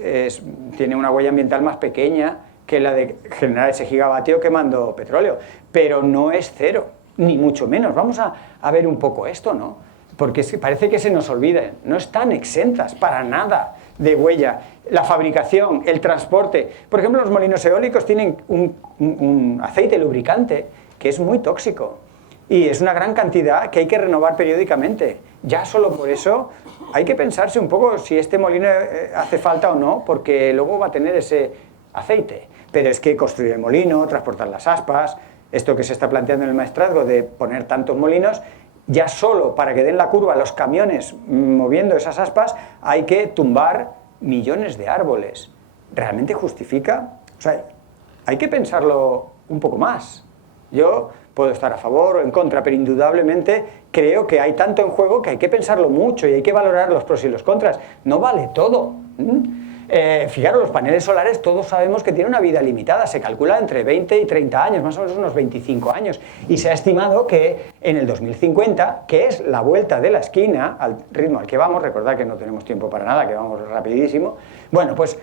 tiene una huella ambiental más pequeña que la de generar ese gigavatio quemando petróleo, pero no es cero, ni mucho menos. Vamos a ver un poco esto, ¿no? Porque parece que se nos olvida, no están exentas para nada de huella. La fabricación, el transporte, por ejemplo, los molinos eólicos tienen un aceite lubricante que es muy tóxico y es una gran cantidad que hay que renovar periódicamente. Ya solo por eso hay que pensarse un poco si este molino hace falta o no, porque luego va a tener ese aceite. Pero es que construir el molino, transportar las aspas, esto que se está planteando en el maestrazgo de poner tantos molinos, ya solo para que den la curva los camiones moviendo esas aspas, hay que tumbar millones de árboles. ¿Realmente justifica? O sea, hay que pensarlo un poco más. Yo puedo estar a favor o en contra, pero indudablemente creo que hay tanto en juego que hay que pensarlo mucho y hay que valorar los pros y los contras. No vale todo. Fijaros, los paneles solares todos sabemos que tienen una vida limitada, se calcula entre 20 y 30 años, más o menos unos 25 años, y se ha estimado que en el 2050, que es la vuelta de la esquina, al ritmo al que vamos, recordad que no tenemos tiempo para nada, que vamos rapidísimo, bueno, pues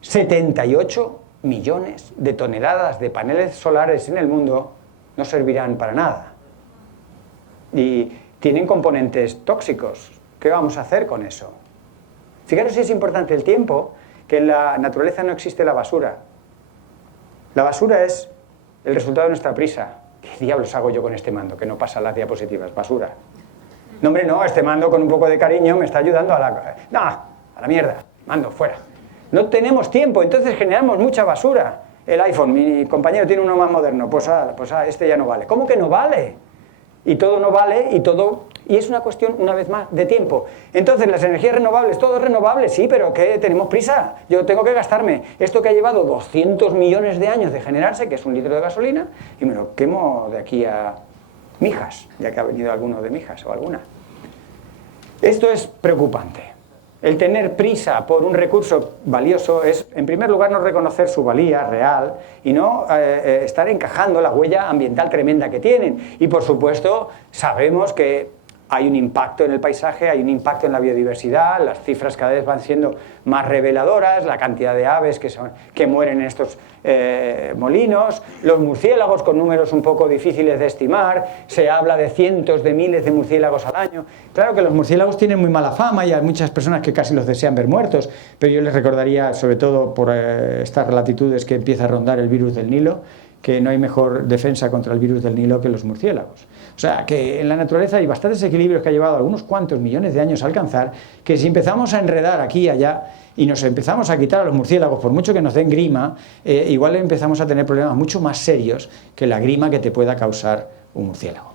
78 millones de toneladas de paneles solares en el mundo no servirán para nada. Y tienen componentes tóxicos. ¿Qué vamos a hacer con eso? Fijaros si es importante el tiempo, que en la naturaleza no existe la basura. La basura es el resultado de nuestra prisa. ¿Qué diablos hago yo con este mando? Que no pasa las diapositivas, basura. No, hombre, no, este mando con un poco de cariño me está ayudando a la... No, a la mierda, mando, fuera. No tenemos tiempo, entonces generamos mucha basura. El iPhone, mi compañero tiene uno más moderno, pues este ya no vale. ¿Cómo que no vale? Y todo no vale y es una cuestión, una vez más, de tiempo. Entonces, las energías renovables, todo es renovable, sí, pero ¿qué? Tenemos prisa. Yo tengo que gastarme esto que ha llevado 200 millones de años de generarse, que es un litro de gasolina, y me lo quemo de aquí a Mijas, ya que ha venido alguno de Mijas o alguna. Esto es preocupante. El tener prisa por un recurso valioso es, en primer lugar, no reconocer su valía real y no estar encajando la huella ambiental tremenda que tienen. Y, por supuesto, sabemos que hay un impacto en el paisaje, hay un impacto en la biodiversidad, las cifras cada vez van siendo más reveladoras, la cantidad de aves que mueren en estos molinos, los murciélagos con números un poco difíciles de estimar, se habla de cientos de miles de murciélagos al año. Claro que los murciélagos tienen muy mala fama y hay muchas personas que casi los desean ver muertos, pero yo les recordaría, sobre todo por estas latitudes que empieza a rondar el virus del Nilo, que no hay mejor defensa contra el virus del Nilo que los murciélagos. O sea, que en la naturaleza hay bastantes equilibrios que ha llevado algunos cuantos millones de años a alcanzar, que si empezamos a enredar aquí y allá y nos empezamos a quitar a los murciélagos, por mucho que nos den grima, igual empezamos a tener problemas mucho más serios que la grima que te pueda causar un murciélago.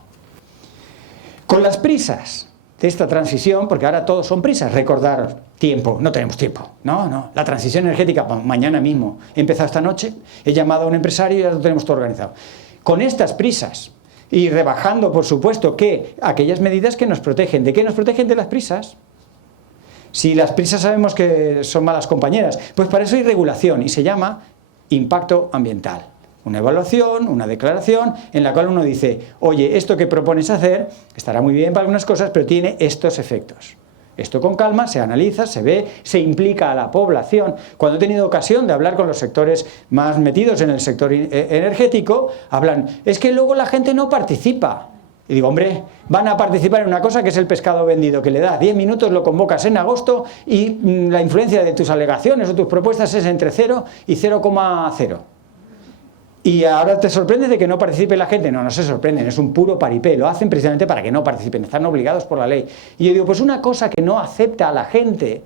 Con las prisas de esta transición, porque ahora todos son prisas, recordar tiempo, no tenemos tiempo, no, la transición energética mañana mismo, he empezado esta noche, he llamado a un empresario y ya lo tenemos todo organizado. Con estas prisas y rebajando, por supuesto, que aquellas medidas que nos protegen, ¿de qué nos protegen? De las prisas. Si las prisas sabemos que son malas compañeras, pues para eso hay regulación y se llama impacto ambiental. Una evaluación, una declaración en la cual uno dice, oye, esto que propones hacer estará muy bien para algunas cosas, pero tiene estos efectos. Esto con calma se analiza, se ve, se implica a la población. Cuando he tenido ocasión de hablar con los sectores más metidos en el sector energético, hablan, es que luego la gente no participa. Y digo, hombre, van a participar en una cosa que es el pescado vendido, que le da 10 minutos, lo convocas en agosto y la influencia de tus alegaciones o tus propuestas es entre 0 y 0,0. Y ahora te sorprende de que no participe la gente. No se sorprenden, es un puro paripé. Lo hacen precisamente para que no participen, están obligados por la ley. Y yo digo, pues una cosa que no acepta a la gente,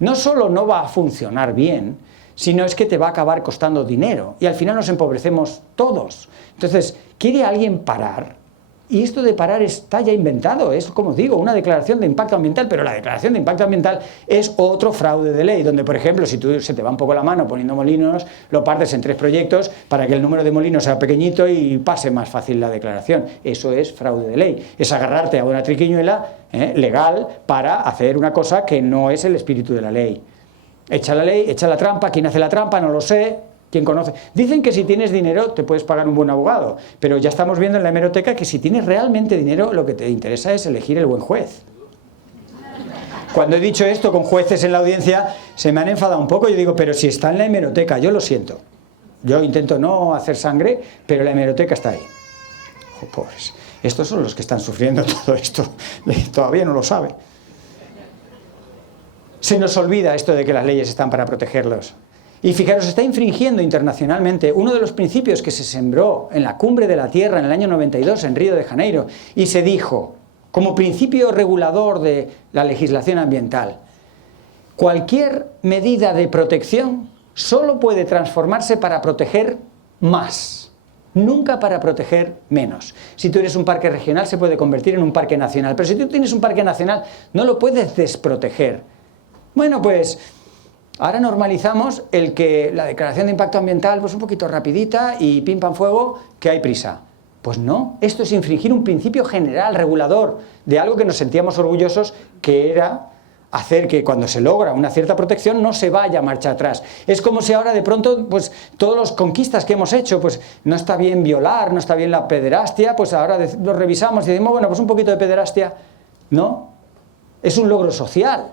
no solo no va a funcionar bien, sino es que te va a acabar costando dinero. Y al final nos empobrecemos todos. Entonces, ¿quiere alguien parar? Y esto de parar está ya inventado, es, como digo, una declaración de impacto ambiental, pero la declaración de impacto ambiental es otro fraude de ley, donde, por ejemplo, si tú se te va un poco la mano poniendo molinos, lo partes en 3 proyectos para que el número de molinos sea pequeñito y pase más fácil la declaración. Eso es fraude de ley, es agarrarte a una triquiñuela legal para hacer una cosa que no es el espíritu de la ley. Echa la ley, echa la trampa, ¿quién hace la trampa? No lo sé. ¿Quién conoce? Dicen que si tienes dinero te puedes pagar un buen abogado, pero ya estamos viendo en la hemeroteca que si tienes realmente dinero lo que te interesa es elegir el buen juez. Cuando he dicho esto con jueces en la audiencia se me han enfadado un poco, yo digo, pero si está en la hemeroteca, yo lo siento. Yo intento no hacer sangre, pero la hemeroteca está ahí. Oh, pobres. Estos son los que están sufriendo todo esto, todavía no lo sabe. Se nos olvida esto de que las leyes están para protegerlos. Y fijaros, está infringiendo internacionalmente uno de los principios que se sembró en la Cumbre de la Tierra en el año 92 en Río de Janeiro y se dijo, como principio regulador de la legislación ambiental, cualquier medida de protección solo puede transformarse para proteger más, nunca para proteger menos. Si tú eres un parque regional se puede convertir en un parque nacional, pero si tú tienes un parque nacional no lo puedes desproteger. Bueno, pues ahora normalizamos el que la declaración de impacto ambiental pues un poquito rapidita y pim pam fuego, que hay prisa. Pues no, esto es infringir un principio general, regulador, de algo que nos sentíamos orgullosos, que era hacer que cuando se logra una cierta protección no se vaya marcha atrás. Es como si ahora de pronto, pues todas las conquistas que hemos hecho, pues no está bien violar, no está bien la pederastia, pues ahora lo revisamos y decimos, bueno, pues un poquito de pederastia, no, es un logro social.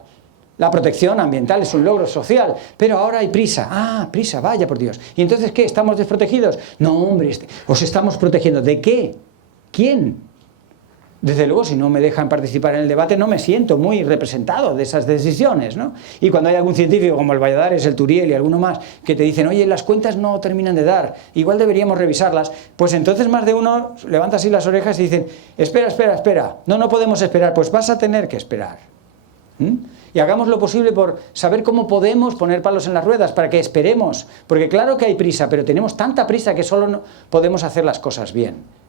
La protección ambiental es un logro social, pero ahora hay prisa. Prisa, vaya por Dios. ¿Y entonces qué? ¿Estamos desprotegidos? No, hombre, os estamos protegiendo. ¿De qué? ¿Quién? Desde luego, si no me dejan participar en el debate, no me siento muy representado de esas decisiones, ¿no? Y cuando hay algún científico, como el Valladares, el Turiel y alguno más, que te dicen, oye, las cuentas no terminan de dar, igual deberíamos revisarlas, pues entonces más de uno levanta así las orejas y dicen, espera, no podemos esperar, pues vas a tener que esperar. Y hagamos lo posible por saber cómo podemos poner palos en las ruedas para que esperemos, porque claro que hay prisa, pero tenemos tanta prisa que solo no podemos hacer las cosas bien.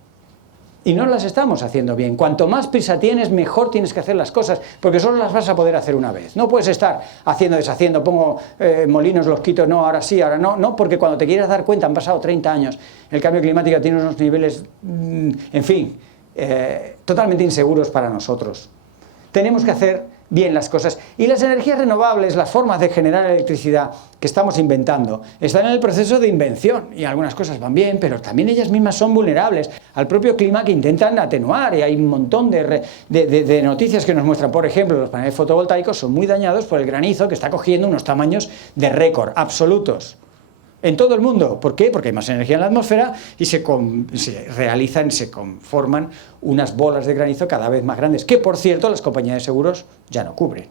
Y no las estamos haciendo bien. Cuanto más prisa tienes, mejor tienes que hacer las cosas, porque solo las vas a poder hacer una vez. No puedes estar haciendo, deshaciendo, pongo molinos, los quito, no, ahora sí, ahora no. No, porque cuando te quieras dar cuenta, han pasado 30 años, el cambio climático tiene unos niveles, en fin, totalmente inseguros para nosotros. Tenemos que hacer bien las cosas. Y las energías renovables, las formas de generar electricidad que estamos inventando, están en el proceso de invención y algunas cosas van bien, pero también ellas mismas son vulnerables al propio clima que intentan atenuar, y hay un montón de noticias que nos muestran. Por ejemplo, los paneles fotovoltaicos son muy dañados por el granizo que está cogiendo unos tamaños de récord absolutos en todo el mundo. ¿Por qué? Porque hay más energía en la atmósfera y se conforman unas bolas de granizo cada vez más grandes, que por cierto las compañías de seguros ya no cubren.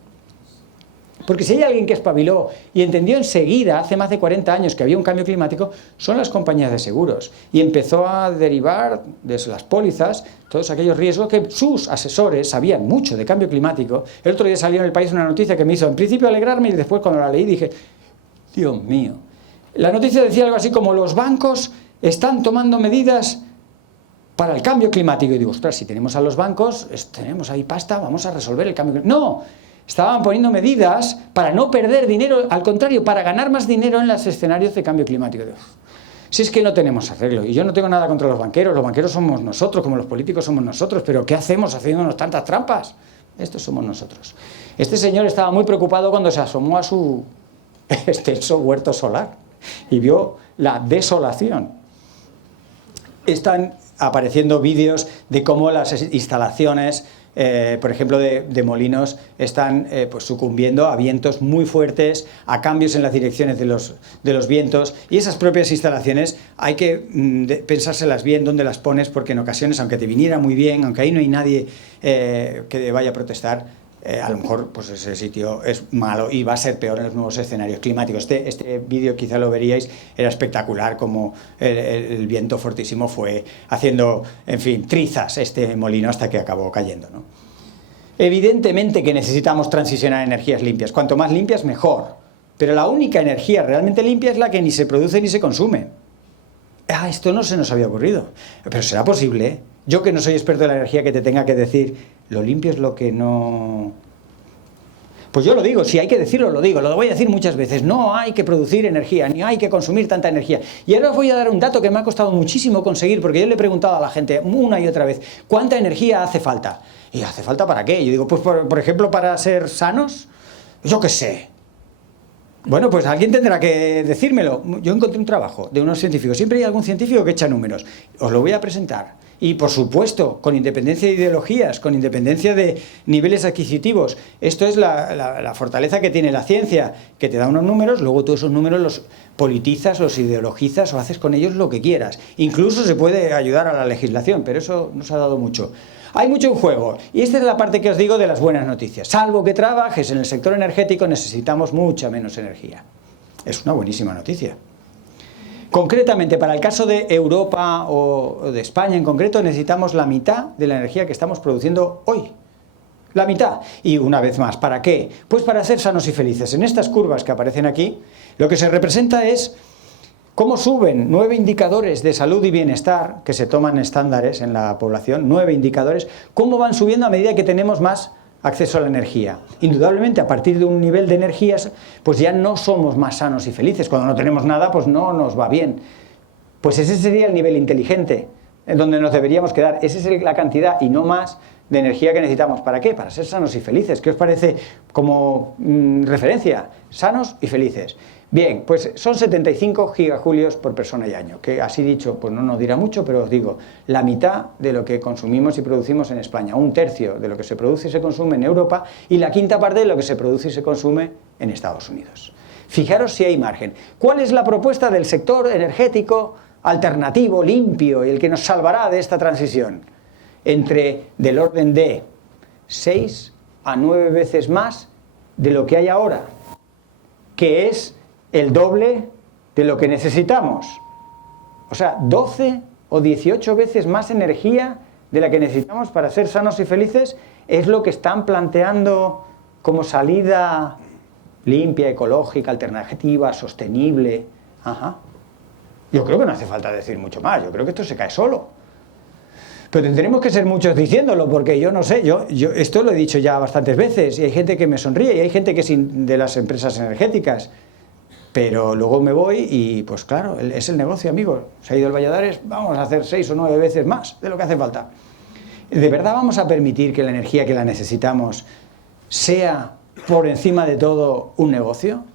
Porque si hay alguien que espabiló y entendió enseguida, hace más de 40 años, que había un cambio climático, son las compañías de seguros. Y empezó a derivar de las pólizas todos aquellos riesgos que sus asesores sabían mucho de cambio climático. El otro día salió en El País una noticia que me hizo en principio alegrarme y después cuando la leí dije, Dios mío. La noticia decía algo así como los bancos están tomando medidas para el cambio climático. Y digo, ostras, si tenemos a los bancos, tenemos ahí pasta, vamos a resolver el cambio climático. No, estaban poniendo medidas para no perder dinero, al contrario, para ganar más dinero en los escenarios de cambio climático. Digo, si es que no tenemos arreglo, y yo no tengo nada contra los banqueros somos nosotros, como los políticos somos nosotros, pero ¿qué hacemos haciéndonos tantas trampas? Estos somos nosotros. Este señor estaba muy preocupado cuando se asomó a su extenso huerto solar y vio la desolación. Están apareciendo vídeos de cómo las instalaciones, por ejemplo, de molinos, están pues sucumbiendo a vientos muy fuertes, a cambios en las direcciones de los vientos, y esas propias instalaciones hay que pensárselas bien dónde las pones, porque en ocasiones, aunque te viniera muy bien, aunque ahí no hay nadie que vaya a protestar, a lo mejor pues ese sitio es malo y va a ser peor en los nuevos escenarios climáticos. Este vídeo quizá lo veríais, era espectacular como el viento fortísimo fue haciendo, en fin, trizas este molino hasta que acabó cayendo, ¿no? Evidentemente que necesitamos transicionar a energías limpias, cuanto más limpias mejor, pero la única energía realmente limpia es la que ni se produce ni se consume. Esto no se nos había ocurrido, pero será posible. Yo que no soy experto en la energía, que te tenga que decir lo limpio es lo que no... Pues yo lo digo, si hay que decirlo, lo digo, lo voy a decir muchas veces. No hay que producir energía, ni hay que consumir tanta energía. Y ahora os voy a dar un dato que me ha costado muchísimo conseguir, porque yo le he preguntado a la gente una y otra vez, ¿cuánta energía hace falta? ¿Y hace falta para qué? Yo digo, pues por ejemplo, para ser sanos, yo qué sé. Bueno, pues alguien tendrá que decírmelo. Yo encontré un trabajo de unos científicos. Siempre hay algún científico que echa números. Os lo voy a presentar. Y, por supuesto, con independencia de ideologías, con independencia de niveles adquisitivos. Esto es la fortaleza que tiene la ciencia, que te da unos números, luego tú esos números los politizas, los ideologizas o haces con ellos lo que quieras. Incluso se puede ayudar a la legislación, pero eso nos ha dado mucho. Hay mucho en juego, y esta es la parte que os digo de las buenas noticias. Salvo que trabajes en el sector energético, necesitamos mucha menos energía. Es una buenísima noticia. Concretamente, para el caso de Europa o de España en concreto, necesitamos la mitad de la energía que estamos produciendo hoy. La mitad. Y una vez más, ¿para qué? Pues para ser sanos y felices. En estas curvas que aparecen aquí, lo que se representa es cómo suben 9 indicadores de salud y bienestar, que se toman estándares en la población, 9 indicadores, cómo van subiendo a medida que tenemos más acceso a la energía. Indudablemente, a partir de un nivel de energías, pues ya no somos más sanos y felices. Cuando no tenemos nada, pues no nos va bien. Pues ese sería el nivel inteligente. donde nos deberíamos quedar. Esa es la cantidad y no más de energía que necesitamos. ¿Para qué? Para ser sanos y felices. ¿Qué os parece como referencia? Sanos y felices. Bien, pues son 75 gigajulios por persona y año, que así dicho, pues no nos dirá mucho, pero os digo, la mitad de lo que consumimos y producimos en España, un tercio de lo que se produce y se consume en Europa y la quinta parte de lo que se produce y se consume en Estados Unidos. Fijaros si hay margen. ¿Cuál es la propuesta del sector energético alternativo, limpio y el que nos salvará de esta transición? Del orden de 6 a 9 veces más de lo que hay ahora, que es el doble de lo que necesitamos. O sea, 12 o 18 veces más energía de la que necesitamos para ser sanos y felices es lo que están planteando como salida limpia, ecológica, alternativa, sostenible. Ajá. Yo creo que no hace falta decir mucho más, yo creo que esto se cae solo. Pero tendremos que ser muchos diciéndolo, porque yo no sé, yo esto lo he dicho ya bastantes veces, y hay gente que me sonríe, y hay gente que es de las empresas energéticas, pero luego me voy y, pues claro, es el negocio, amigo. Se ha ido el Valladares, vamos a hacer 6 o 9 veces más de lo que hace falta. ¿De verdad vamos a permitir que la energía que la necesitamos sea, por encima de todo, un negocio?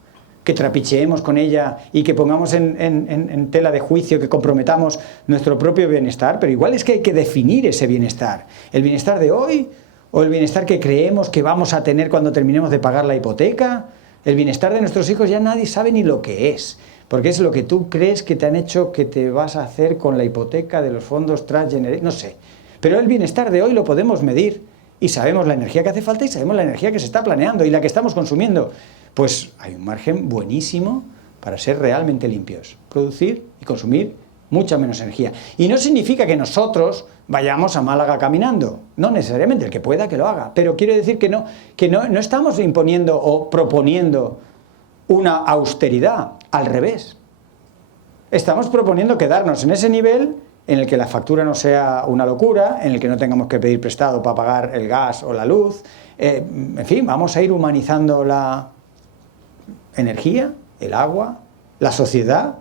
Que trapicheemos con ella y que pongamos en tela de juicio, que comprometamos nuestro propio bienestar, pero igual es que hay que definir ese bienestar. ¿El bienestar de hoy o el bienestar que creemos que vamos a tener cuando terminemos de pagar la hipoteca? El bienestar de nuestros hijos ya nadie sabe ni lo que es, porque es lo que tú crees que te han hecho que te vas a hacer con la hipoteca de los fondos Transgeneration, no sé. Pero el bienestar de hoy lo podemos medir y sabemos la energía que hace falta y sabemos la energía que se está planeando y la que estamos consumiendo. Pues hay un margen buenísimo para ser realmente limpios, producir y consumir mucha menos energía. Y no significa que nosotros vayamos a Málaga caminando, no necesariamente, el que pueda que lo haga, pero quiero decir que no estamos imponiendo o proponiendo una austeridad, al revés. Estamos proponiendo quedarnos en ese nivel en el que la factura no sea una locura, en el que no tengamos que pedir prestado para pagar el gas o la luz, en fin, vamos a ir humanizando la energía, el agua, la sociedad.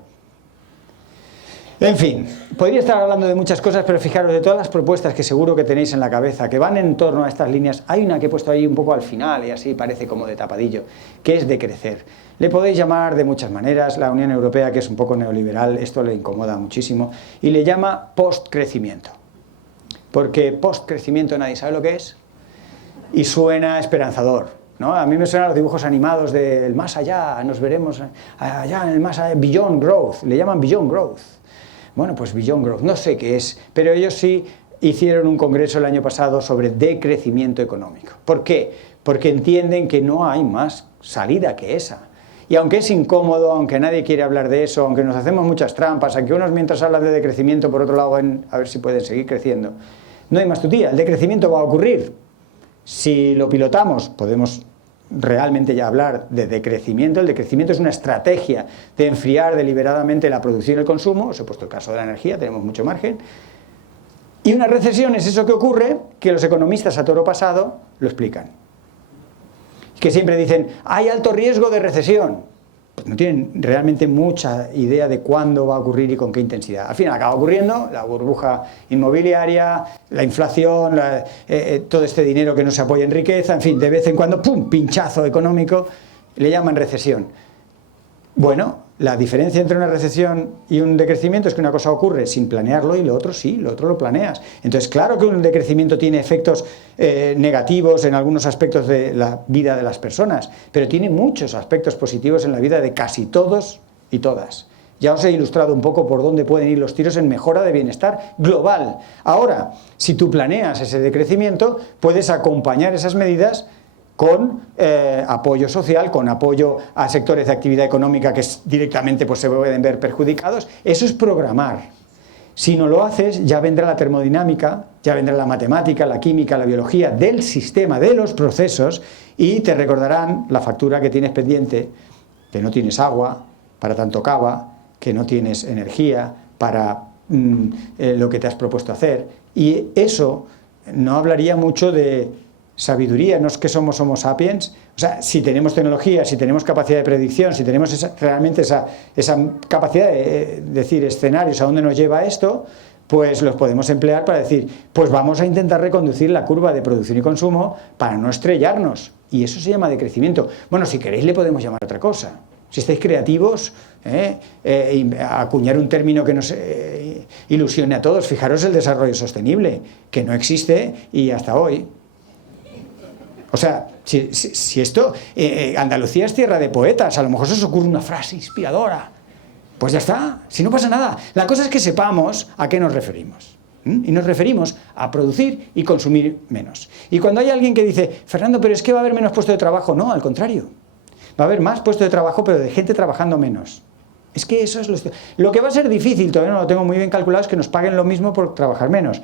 En fin, podría estar hablando de muchas cosas, pero fijaros, de todas las propuestas que seguro que tenéis en la cabeza, que van en torno a estas líneas, hay una que he puesto ahí un poco al final y así parece como de tapadillo, que es decrecer. Le podéis llamar de muchas maneras, la Unión Europea, que es un poco neoliberal, esto le incomoda muchísimo, y le llama postcrecimiento. Porque postcrecimiento nadie sabe lo que es y suena esperanzador, ¿no? A mí me suenan los dibujos animados del más allá, nos veremos allá en el más allá, Beyond Growth, le llaman Beyond Growth. Bueno, pues Beyond Growth, no sé qué es, pero ellos sí hicieron un congreso el año pasado sobre decrecimiento económico. ¿Por qué? Porque entienden que no hay más salida que esa. Y aunque es incómodo, aunque nadie quiere hablar de eso, aunque nos hacemos muchas trampas, aunque unos mientras hablan de decrecimiento, por otro lado ven a ver si pueden seguir creciendo, no hay más tutía, el decrecimiento va a ocurrir. Si lo pilotamos, podemos realmente ya hablar de decrecimiento. El decrecimiento es una estrategia de enfriar deliberadamente la producción y el consumo. Os he puesto el caso de la energía, tenemos mucho margen. Y una recesión es eso que ocurre, que los economistas a toro pasado lo explican. Que siempre dicen, hay alto riesgo de recesión. Pues no tienen realmente mucha idea de cuándo va a ocurrir y con qué intensidad. Al final acaba ocurriendo la burbuja inmobiliaria, la inflación, todo este dinero que no se apoya en riqueza, en fin, de vez en cuando, ¡pum!, pinchazo económico, le llaman recesión. Bueno, la diferencia entre una recesión y un decrecimiento es que una cosa ocurre sin planearlo y lo otro sí, lo otro lo planeas. Entonces, claro que un decrecimiento tiene efectos negativos en algunos aspectos de la vida de las personas, pero tiene muchos aspectos positivos en la vida de casi todos y todas. Ya os he ilustrado un poco por dónde pueden ir los tiros en mejora de bienestar global. Ahora, si tú planeas ese decrecimiento, puedes acompañar esas medidas con apoyo social, con apoyo a sectores de actividad económica que directamente pues, se pueden ver perjudicados. Eso es programar. Si no lo haces, ya vendrá la termodinámica, ya vendrá la matemática, la química, la biología del sistema, de los procesos, y te recordarán la factura que tienes pendiente, que no tienes agua para tanto cava, que no tienes energía para lo que te has propuesto hacer. Y eso no hablaría mucho de sabiduría, no es que somos Homo sapiens, o sea, si tenemos tecnología, si tenemos capacidad de predicción, si tenemos realmente esa capacidad de decir escenarios a dónde nos lleva esto, pues los podemos emplear para decir, pues vamos a intentar reconducir la curva de producción y consumo para no estrellarnos. Y eso se llama decrecimiento. Bueno, si queréis le podemos llamar otra cosa. Si estáis creativos, acuñar un término que nos ilusione a todos. Fijaros el desarrollo sostenible, que no existe y hasta hoy. O sea, si esto, Andalucía es tierra de poetas, a lo mejor se os ocurre una frase inspiradora. Pues ya está, si no pasa nada. La cosa es que sepamos a qué nos referimos. Y nos referimos a producir y consumir menos. Y cuando hay alguien que dice, Fernando, pero es que va a haber menos puestos de trabajo. No, al contrario. Va a haber más puestos de trabajo, pero de gente trabajando menos. Es que eso es lo que va a ser difícil, todavía no lo tengo muy bien calculado, es que nos paguen lo mismo por trabajar menos.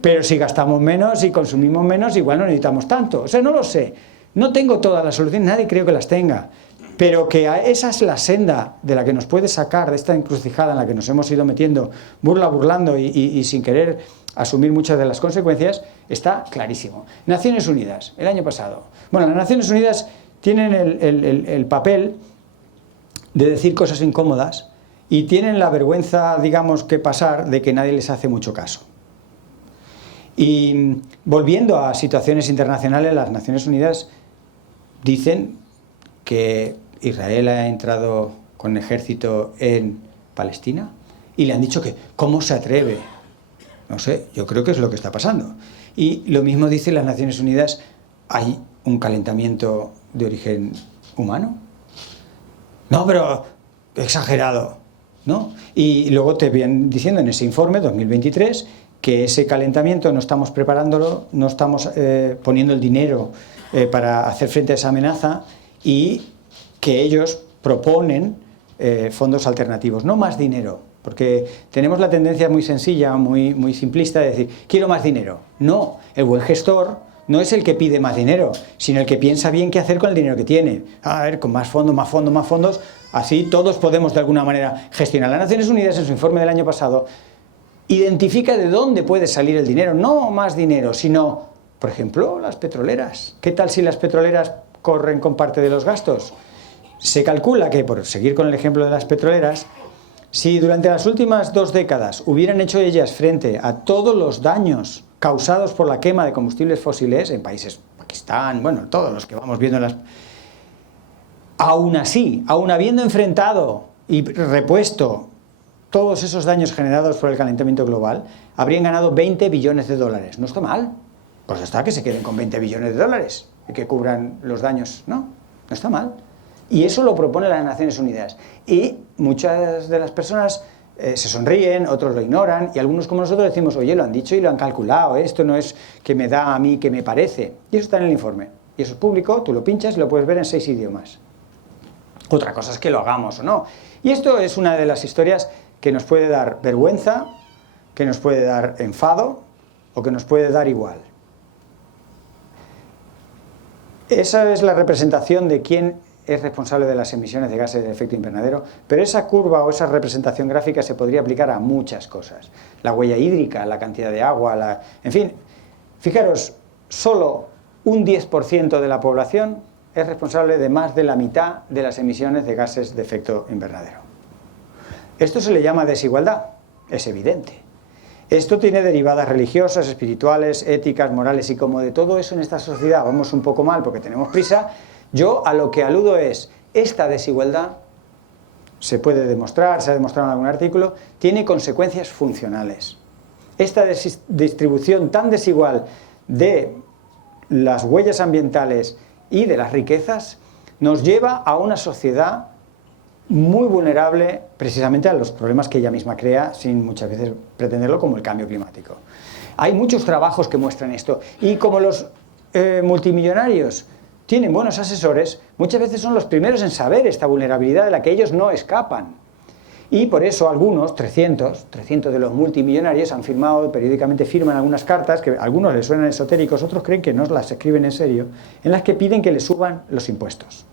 Pero si gastamos menos y consumimos menos, igual no necesitamos tanto. O sea, no lo sé. No tengo todas las soluciones, nadie creo que las tenga. Pero que esa es la senda de la que nos puede sacar de esta encrucijada en la que nos hemos ido metiendo, burlando y sin querer asumir muchas de las consecuencias, está clarísimo. Naciones Unidas, el año pasado. Bueno, las Naciones Unidas tienen el papel de decir cosas incómodas y tienen la vergüenza, digamos, que pasar de que nadie les hace mucho caso. Y volviendo a situaciones internacionales, las Naciones Unidas dicen que Israel ha entrado con ejército en Palestina y le han dicho que ¿cómo se atreve? No sé, yo creo que es lo que está pasando. Y lo mismo dicen las Naciones Unidas, ¿hay un calentamiento de origen humano? No, pero exagerado, ¿no? Y luego te vienen diciendo en ese informe 2023 que ese calentamiento no estamos preparándolo, no estamos poniendo el dinero para hacer frente a esa amenaza y que ellos proponen fondos alternativos, no más dinero, porque tenemos la tendencia muy sencilla, muy simplista de decir, quiero más dinero. No, el buen gestor no es el que pide más dinero, sino el que piensa bien qué hacer con el dinero que tiene. A ver, con más fondos, más fondos, más fondos, así todos podemos de alguna manera gestionar. Las Naciones Unidas en su informe del año pasado identifica de dónde puede salir el dinero, no más dinero, sino, por ejemplo, las petroleras. ¿Qué tal si las petroleras corren con parte de los gastos? Se calcula que, por seguir con el ejemplo de las petroleras, si durante las últimas 2 décadas hubieran hecho ellas frente a todos los daños causados por la quema de combustibles fósiles en países, Pakistán, bueno, todos los que vamos viendo en las... Aún así, aún habiendo enfrentado y repuesto todos esos daños generados por el calentamiento global, habrían ganado 20 billones de dólares. No está mal. Pues está, que se queden con 20 billones de dólares y que cubran los daños. No está mal. Y eso lo propone las Naciones Unidas. Y muchas de las personas se sonríen, otros lo ignoran, y algunos como nosotros decimos, oye, lo han dicho y lo han calculado, esto no es que me da a mí, que me parece. Y eso está en el informe. Y eso es público, tú lo pinchas y lo puedes ver en 6 idiomas. Otra cosa es que lo hagamos o no. Y esto es una de las historias que nos puede dar vergüenza, que nos puede dar enfado o que nos puede dar igual. Esa es la representación de quién es responsable de las emisiones de gases de efecto invernadero, pero esa curva o esa representación gráfica se podría aplicar a muchas cosas. La huella hídrica, la cantidad de agua, en fin, fijaros, solo un 10% de la población es responsable de más de la mitad de las emisiones de gases de efecto invernadero. Esto se le llama desigualdad, es evidente. Esto tiene derivadas religiosas, espirituales, éticas, morales, y como de todo eso en esta sociedad vamos un poco mal porque tenemos prisa, yo a lo que aludo es, esta desigualdad se puede demostrar, se ha demostrado en algún artículo, tiene consecuencias funcionales. Esta distribución tan desigual de las huellas ambientales y de las riquezas nos lleva a una sociedad muy vulnerable precisamente a los problemas que ella misma crea sin muchas veces pretenderlo, como el cambio climático. Hay muchos trabajos que muestran esto y como los multimillonarios tienen buenos asesores, muchas veces son los primeros en saber esta vulnerabilidad de la que ellos no escapan. Y por eso algunos, 300 de los multimillonarios han firmado, periódicamente firman algunas cartas, que a algunos les suenan esotéricos, otros creen que no las escriben en serio, en las que piden que les suban los impuestos.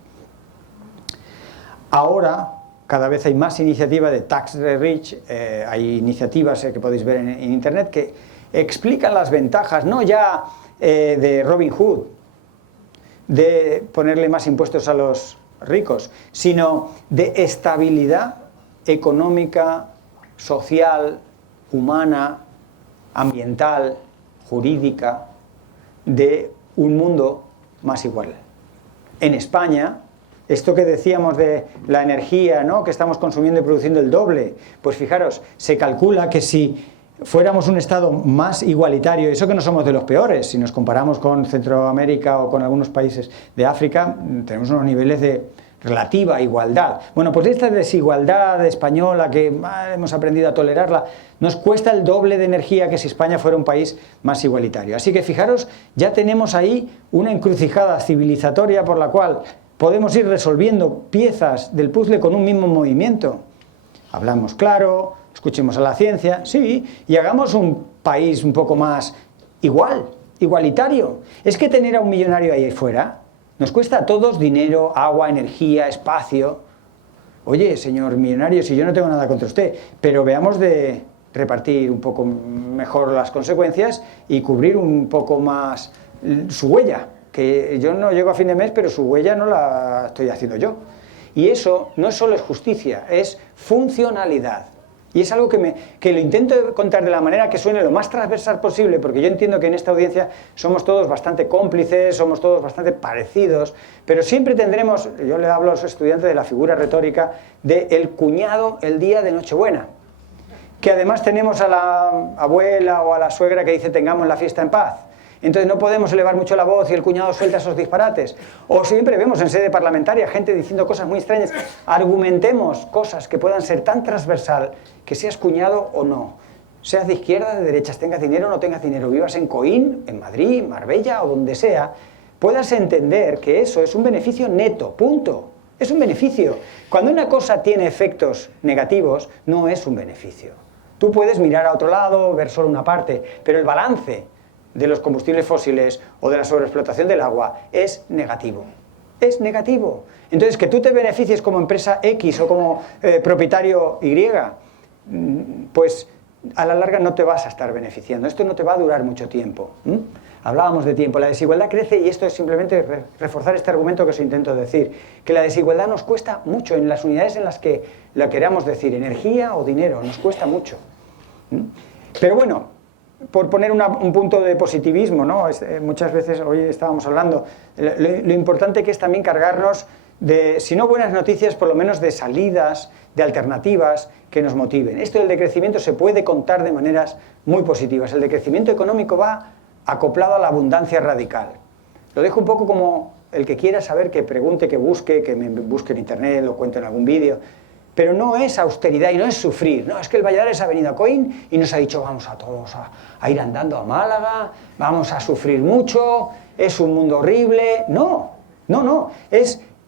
Ahora, cada vez hay más iniciativa de Tax the Rich, hay iniciativas que podéis ver en internet que explican las ventajas, no ya de Robin Hood, de ponerle más impuestos a los ricos, sino de estabilidad económica, social, humana, ambiental, jurídica, de un mundo más igual. En España, esto que decíamos de la energía, ¿no?, que estamos consumiendo y produciendo el doble, pues fijaros, se calcula que si fuéramos un estado más igualitario, eso que no somos de los peores, si nos comparamos con Centroamérica o con algunos países de África, tenemos unos niveles de relativa igualdad. Bueno, pues esta desigualdad española que hemos aprendido a tolerarla, nos cuesta el doble de energía que si España fuera un país más igualitario. Así que fijaros, ya tenemos ahí una encrucijada civilizatoria por la cual podemos ir resolviendo piezas del puzzle con un mismo movimiento. Hablamos claro, escuchemos a la ciencia, sí, y hagamos un país un poco más igualitario. Es que tener a un millonario ahí fuera nos cuesta a todos dinero, agua, energía, espacio. Oye, señor millonario, si yo no tengo nada contra usted, pero veamos de repartir un poco mejor las consecuencias y cubrir un poco más su huella, que yo no llego a fin de mes, pero su huella no la estoy haciendo yo. Y eso no solo es justicia, es funcionalidad. Y es algo que lo intento contar de la manera que suene lo más transversal posible, porque yo entiendo que en esta audiencia somos todos bastante cómplices, somos todos bastante parecidos, pero siempre tendremos, yo le hablo a los estudiantes de la figura retórica de el cuñado el día de Nochebuena, que además tenemos a la abuela o a la suegra que dice tengamos la fiesta en paz. Entonces no podemos elevar mucho la voz y el cuñado suelta esos disparates. O siempre vemos en sede parlamentaria gente diciendo cosas muy extrañas. Argumentemos cosas que puedan ser tan transversal que seas cuñado o no. Seas de izquierda, de derechas, tengas dinero o no tengas dinero, vivas en Coín, en Madrid, Marbella o donde sea, puedas entender que eso es un beneficio neto, punto. Es un beneficio. Cuando una cosa tiene efectos negativos, no es un beneficio. Tú puedes mirar a otro lado, ver solo una parte, pero el balance de los combustibles fósiles o de la sobreexplotación del agua es negativo. Es negativo. Entonces, que tú te beneficies como empresa X o como propietario Y, pues a la larga no te vas a estar beneficiando. Esto no te va a durar mucho tiempo. Hablábamos de tiempo. La desigualdad crece y esto es simplemente reforzar este argumento que os intento decir, que la desigualdad nos cuesta mucho en las unidades en las que la queramos decir, energía o dinero, nos cuesta mucho. Pero bueno, por poner un punto de positivismo, ¿no? Muchas veces, hoy estábamos hablando, lo importante que es también cargarnos de, si no buenas noticias, por lo menos de salidas, de alternativas que nos motiven. Esto del decrecimiento se puede contar de maneras muy positivas. El decrecimiento económico va acoplado a la abundancia radical. Lo dejo un poco como el que quiera saber, que pregunte, que busque, que me busque en internet, lo cuente en algún vídeo. Pero no es austeridad y no es sufrir. No, es que el Valladares ha venido a Coín y nos ha dicho vamos a todos a ir andando a Málaga, vamos a sufrir mucho, es un mundo horrible. No.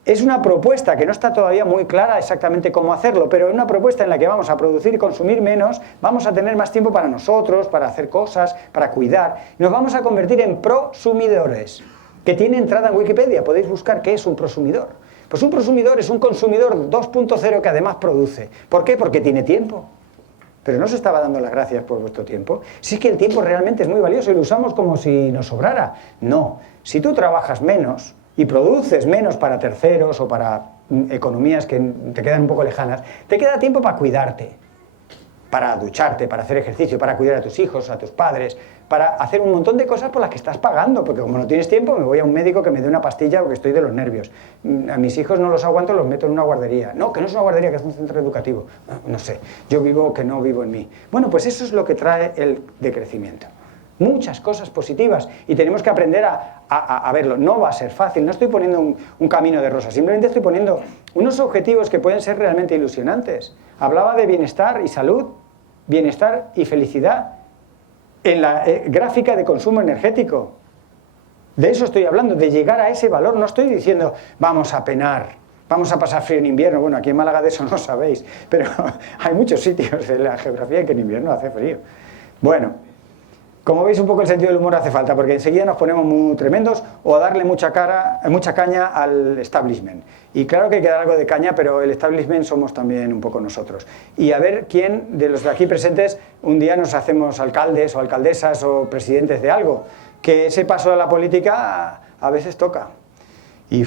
Es una propuesta que no está todavía muy clara exactamente cómo hacerlo, pero es una propuesta en la que vamos a producir y consumir menos, vamos a tener más tiempo para nosotros, para hacer cosas, para cuidar. Nos vamos a convertir en prosumidores, que tiene entrada en Wikipedia. Podéis buscar qué es un prosumidor. Pues un prosumidor es un consumidor 2.0 que además produce. ¿Por qué? Porque tiene tiempo. Pero no se estaba dando las gracias por vuestro tiempo. Si es que el tiempo realmente es muy valioso y lo usamos como si nos sobrara. No. Si tú trabajas menos y produces menos para terceros o para economías que te quedan un poco lejanas, te queda tiempo para cuidarte, para ducharte, para hacer ejercicio, para cuidar a tus hijos, a tus padres, para hacer un montón de cosas por las que estás pagando, porque como no tienes tiempo me voy a un médico que me dé una pastilla porque estoy de los nervios. A mis hijos no los aguanto, los meto en una guardería. No, que no es una guardería, que es un centro educativo. No sé, yo vivo que no vivo en mí. Bueno, pues eso es lo que trae el decrecimiento. Muchas cosas positivas y tenemos que aprender a verlo. No va a ser fácil, no estoy poniendo un camino de rosas, simplemente estoy poniendo unos objetivos que pueden ser realmente ilusionantes. Hablaba de bienestar y salud, bienestar y felicidad en la gráfica de consumo energético. De eso estoy hablando, de llegar a ese valor. No estoy diciendo vamos a penar, vamos a pasar frío en invierno. Bueno, aquí en Málaga de eso no sabéis, pero hay muchos sitios de la geografía en que en invierno hace frío. Bueno, como veis, un poco el sentido del humor hace falta, porque enseguida nos ponemos muy tremendos o a darle mucha caña al establishment. Y claro que hay que dar algo de caña, pero el establishment somos también un poco nosotros. Y a ver quién de los de aquí presentes un día nos hacemos alcaldes o alcaldesas o presidentes de algo. Que ese paso a la política a veces toca. Y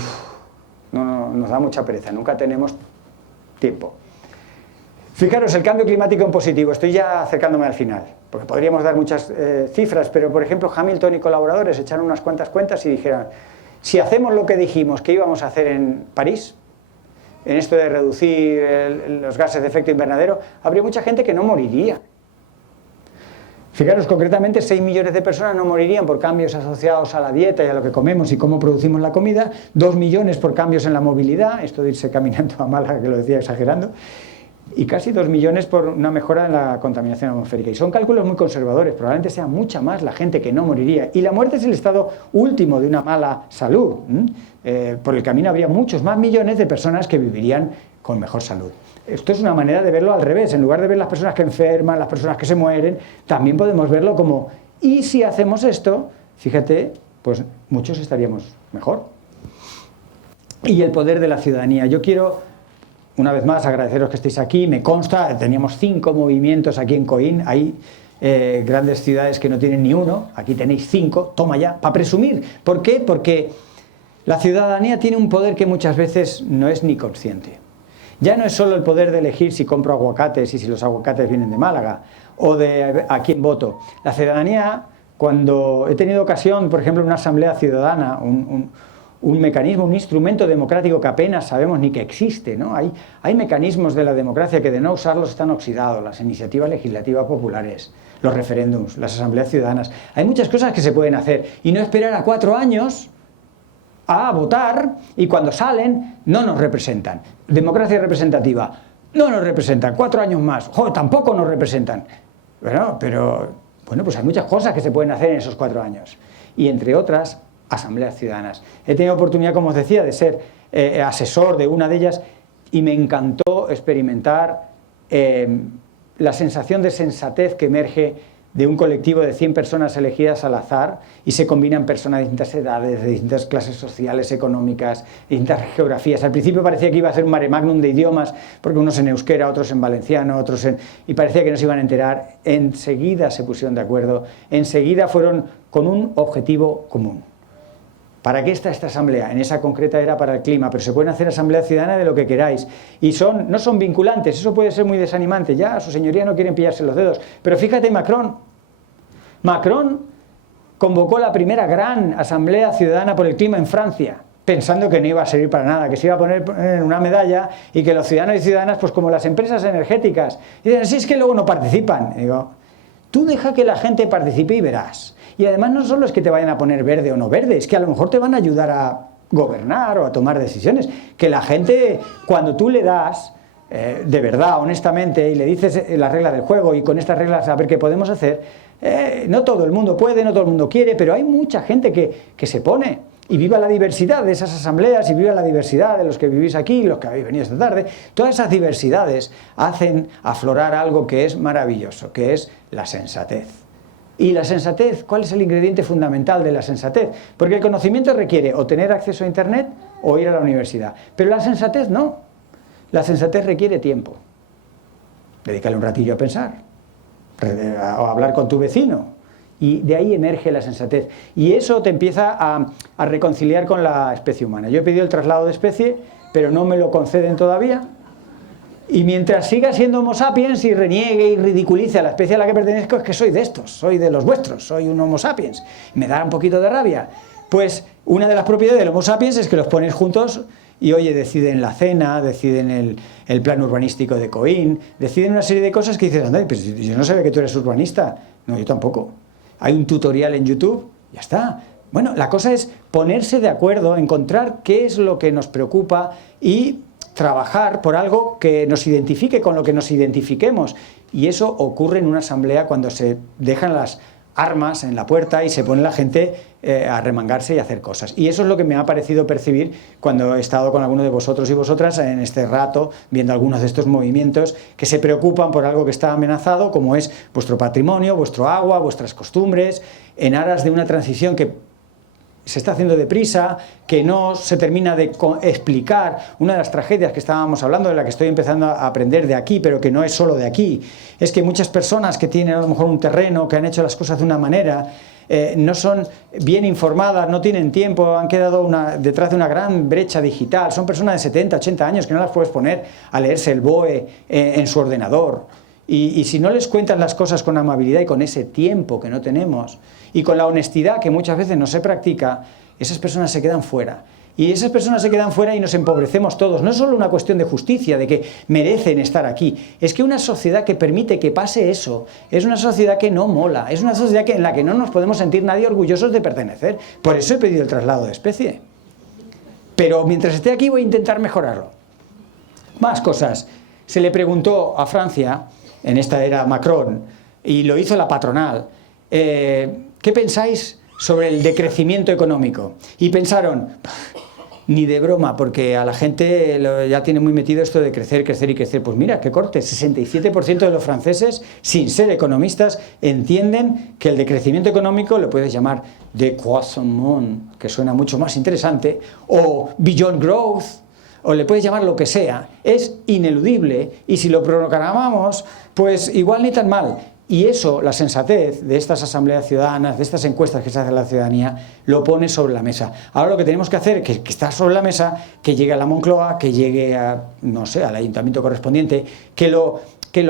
nos da mucha pereza, nunca tenemos tiempo. Fijaros, el cambio climático en positivo, estoy ya acercándome al final, porque podríamos dar muchas cifras, pero por ejemplo Hamilton y colaboradores echaron unas cuantas cuentas y dijeron, si hacemos lo que dijimos que íbamos a hacer en París, en esto de reducir los gases de efecto invernadero, habría mucha gente que no moriría. Fijaros, concretamente 6 millones de personas no morirían por cambios asociados a la dieta y a lo que comemos y cómo producimos la comida, 2 millones por cambios en la movilidad, esto de irse caminando a Málaga, que lo decía exagerando, y casi 2 millones por una mejora en la contaminación atmosférica. Y son cálculos muy conservadores, probablemente sea mucha más la gente que no moriría. Y la muerte es el estado último de una mala salud. Por el camino habría muchos más millones de personas que vivirían con mejor salud. Esto es una manera de verlo al revés. En lugar de ver las personas que enferman, las personas que se mueren, también podemos verlo como, y si hacemos esto, fíjate, pues muchos estaríamos mejor. Y el poder de la ciudadanía. Yo quiero, una vez más, agradeceros que estéis aquí. Me consta, teníamos 5 movimientos aquí en Coín. Hay grandes ciudades que no tienen ni uno. Aquí tenéis 5. Toma ya, para presumir. ¿Por qué? Porque la ciudadanía tiene un poder que muchas veces no es ni consciente. Ya no es solo el poder de elegir si compro aguacates y si los aguacates vienen de Málaga o de a quién voto. La ciudadanía, cuando he tenido ocasión, por ejemplo, en una asamblea ciudadana, un mecanismo, un instrumento democrático que apenas sabemos ni que existe, ¿no? Hay mecanismos de la democracia que de no usarlos están oxidados, las iniciativas legislativas populares, los referéndums, las asambleas ciudadanas. Hay muchas cosas que se pueden hacer y no esperar a 4 años a votar y cuando salen no nos representan. Democracia representativa, no nos representan, 4 años más, ¡joder, tampoco nos representan! Bueno, pero pues hay muchas cosas que se pueden hacer en esos 4 años. Y entre otras, asambleas ciudadanas. He tenido oportunidad, como os decía, de ser asesor de una de ellas y me encantó experimentar la sensación de sensatez que emerge de un colectivo de 100 personas elegidas al azar y se combinan personas de distintas edades, de distintas clases sociales, económicas, de distintas geografías. Al principio parecía que iba a ser un mare magnum de idiomas, porque unos en euskera, otros en valenciano, otros en... y parecía que no se iban a enterar. Enseguida se pusieron de acuerdo, enseguida fueron con un objetivo común. ¿Para qué está esta asamblea? En esa concreta era para el clima, pero se pueden hacer asambleas ciudadanas de lo que queráis. Y no son vinculantes, eso puede ser muy desanimante. Ya, su señoría no quieren pillarse los dedos. Pero fíjate, Macron convocó la primera gran asamblea ciudadana por el clima en Francia, pensando que no iba a servir para nada, que se iba a poner una medalla y que los ciudadanos y ciudadanas, pues como las empresas energéticas, dicen, sí, es que luego no participan. Y digo, tú deja que la gente participe y verás. Y además no solo es que te vayan a poner verde o no verde, es que a lo mejor te van a ayudar a gobernar o a tomar decisiones. Que la gente, cuando tú le das, de verdad, honestamente, y le dices la regla del juego y con estas reglas a ver qué podemos hacer, no todo el mundo puede, no todo el mundo quiere, pero hay mucha gente que se pone. Y viva la diversidad de esas asambleas y viva la diversidad de los que vivís aquí, los que habéis venido esta tarde. Todas esas diversidades hacen aflorar algo que es maravilloso, que es la sensatez. Y la sensatez, ¿cuál es el ingrediente fundamental de la sensatez? Porque el conocimiento requiere o tener acceso a internet o ir a la universidad. Pero la sensatez no. La sensatez requiere tiempo. Dedícale un ratillo a pensar, o a hablar con tu vecino. Y de ahí emerge la sensatez. Y eso te empieza a reconciliar con la especie humana. Yo he pedido el traslado de especie, pero no me lo conceden todavía. Y mientras siga siendo Homo sapiens y reniegue y ridiculice a la especie a la que pertenezco, es que soy de estos, soy de los vuestros, soy un Homo sapiens. Me da un poquito de rabia. Pues una de las propiedades del Homo sapiens es que los pones juntos y, oye, deciden la cena, deciden el plan urbanístico de Coín, deciden una serie de cosas que dices, anda, pero yo no sabía que tú eres urbanista. No, yo tampoco. Hay un tutorial en YouTube, ya está. Bueno, la cosa es ponerse de acuerdo, encontrar qué es lo que nos preocupa y trabajar por algo que nos identifique con lo que nos identifiquemos. Y eso ocurre en una asamblea cuando se dejan las armas en la puerta y se pone la gente a remangarse y a hacer cosas. Y eso es lo que me ha parecido percibir cuando he estado con alguno de vosotros y vosotras en este rato, viendo algunos de estos movimientos que se preocupan por algo que está amenazado, como es vuestro patrimonio, vuestro agua, vuestras costumbres, en aras de una transición que se está haciendo deprisa, que no se termina de explicar. Una de las tragedias que estábamos hablando, de la que estoy empezando a aprender de aquí, pero que no es solo de aquí, es que muchas personas que tienen a lo mejor un terreno, que han hecho las cosas de una manera, no son bien informadas, no tienen tiempo, han quedado detrás de una gran brecha digital, son personas de 70, 80 años que no las puedes poner a leerse el BOE en su ordenador. Y si no les cuentas las cosas con amabilidad y con ese tiempo que no tenemos, y con la honestidad que muchas veces no se practica, esas personas se quedan fuera. Y esas personas se quedan fuera y nos empobrecemos todos. No es solo una cuestión de justicia, de que merecen estar aquí. Es que una sociedad que permite que pase eso es una sociedad que no mola. Es una sociedad en la que no nos podemos sentir nadie orgullosos de pertenecer. Por eso he pedido el traslado de especie. Pero mientras esté aquí voy a intentar mejorarlo. Más cosas. Se le preguntó a Francia, en esta era Macron, y lo hizo la patronal, ¿qué pensáis sobre el decrecimiento económico? Y pensaron, ni de broma, porque a la gente ya tiene muy metido esto de crecer, crecer y crecer. Pues mira, qué corte, 67% de los franceses, sin ser economistas, entienden que el decrecimiento económico lo puedes llamar décroissement, que suena mucho más interesante, o beyond growth, o le puedes llamar lo que sea, es ineludible, y si lo programamos, pues igual ni tan mal. Y eso, la sensatez de estas asambleas ciudadanas, de estas encuestas que se hacen a la ciudadanía, lo pone sobre la mesa. Ahora lo que tenemos que hacer, que está sobre la mesa, que llegue a la Moncloa, que llegue a, no sé, al ayuntamiento correspondiente, que lo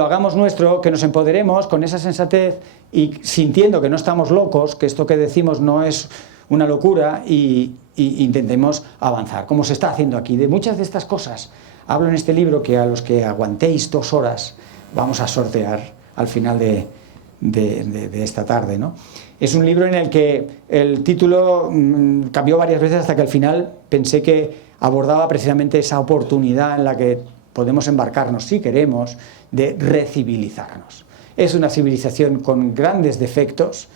hagamos nuestro, que nos empoderemos con esa sensatez y sintiendo que no estamos locos, que esto que decimos no es una locura, y intentemos avanzar, como se está haciendo aquí. De muchas de estas cosas hablo en este libro, que a los que aguantéis 2 horas vamos a sortear al final de esta tarde, ¿no? Es un libro en el que el título cambió varias veces hasta que al final pensé que abordaba precisamente esa oportunidad en la que podemos embarcarnos, si queremos, de recivilizarnos. Es una civilización con grandes defectos,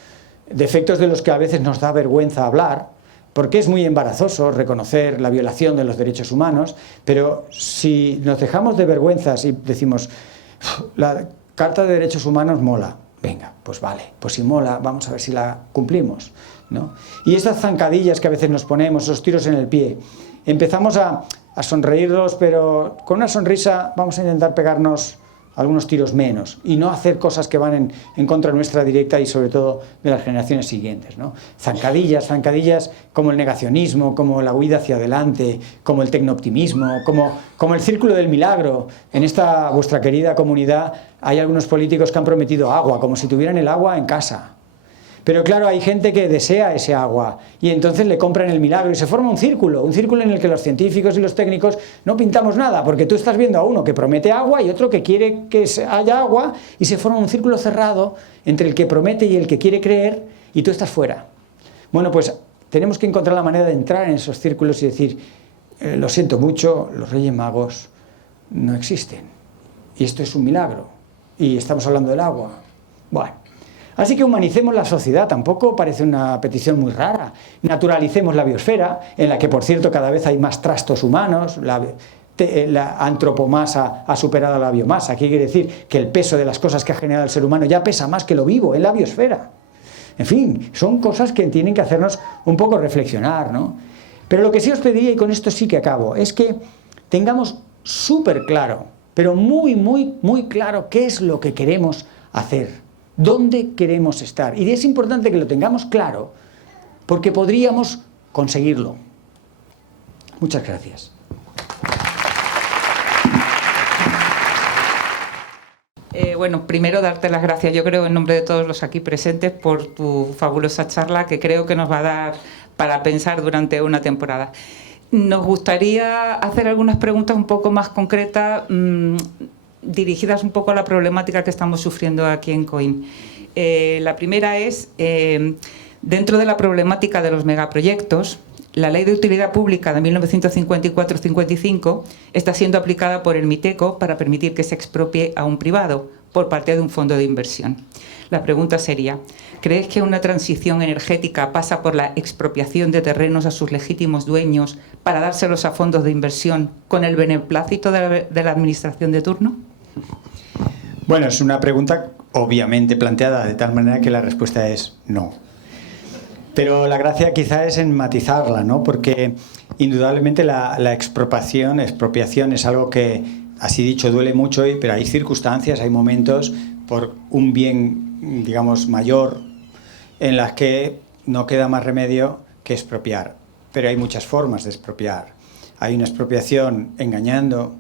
defectos de los que a veces nos da vergüenza hablar, porque es muy embarazoso reconocer la violación de los derechos humanos, pero si nos dejamos de vergüenzas y decimos, la Carta de Derechos Humanos mola, venga, pues vale, pues si mola, vamos a ver si la cumplimos, ¿no? Y estas zancadillas que a veces nos ponemos, esos tiros en el pie, empezamos a sonreírlos, pero con una sonrisa vamos a intentar pegarnos algunos tiros menos y no hacer cosas que van en contra nuestra directa y sobre todo de las generaciones siguientes, ¿no? Zancadillas como el negacionismo, como la huida hacia adelante, como el tecnooptimismo, como el círculo del milagro. En esta vuestra querida comunidad hay algunos políticos que han prometido agua, como si tuvieran el agua en casa. Pero claro, hay gente que desea ese agua y entonces le compran el milagro y se forma un círculo en el que los científicos y los técnicos no pintamos nada, porque tú estás viendo a uno que promete agua y otro que quiere que haya agua y se forma un círculo cerrado entre el que promete y el que quiere creer y tú estás fuera. Bueno, pues tenemos que encontrar la manera de entrar en esos círculos y decir, lo siento mucho, los Reyes Magos no existen y esto es un milagro y estamos hablando del agua. Bueno. Así que humanicemos la sociedad, tampoco parece una petición muy rara. Naturalicemos la biosfera, en la que, por cierto, cada vez hay más trastos humanos, la antropomasa ha superado a la biomasa. ¿Qué quiere decir? Que el peso de las cosas que ha generado el ser humano ya pesa más que lo vivo en la biosfera. En fin, son cosas que tienen que hacernos un poco reflexionar, ¿no? Pero lo que sí os pediría, y con esto sí que acabo, es que tengamos súper claro, pero muy, muy, muy claro qué es lo que queremos hacer. ¿Dónde queremos estar? Y es importante que lo tengamos claro, porque podríamos conseguirlo. Muchas gracias. Bueno, primero darte las gracias, yo creo, en nombre de todos los aquí presentes, por tu fabulosa charla, que creo que nos va a dar para pensar durante una temporada. Nos gustaría hacer algunas preguntas un poco más concretas, dirigidas un poco a la problemática que estamos sufriendo aquí en COIM. La primera es, dentro de la problemática de los megaproyectos, la Ley de Utilidad Pública de 1954-55 está siendo aplicada por el MITECO para permitir que se expropie a un privado por parte de un fondo de inversión. La pregunta sería, ¿crees que una transición energética pasa por la expropiación de terrenos a sus legítimos dueños para dárselos a fondos de inversión con el beneplácito de la administración de turno? Bueno, es una pregunta obviamente planteada de tal manera que la respuesta es no. Pero la gracia quizá es en matizarla, ¿no? Porque indudablemente la expropiación es algo que, así dicho, duele mucho, pero hay circunstancias, hay momentos por un bien, digamos, mayor en las que no queda más remedio que expropiar. Pero hay muchas formas de expropiar. Hay una expropiación engañando,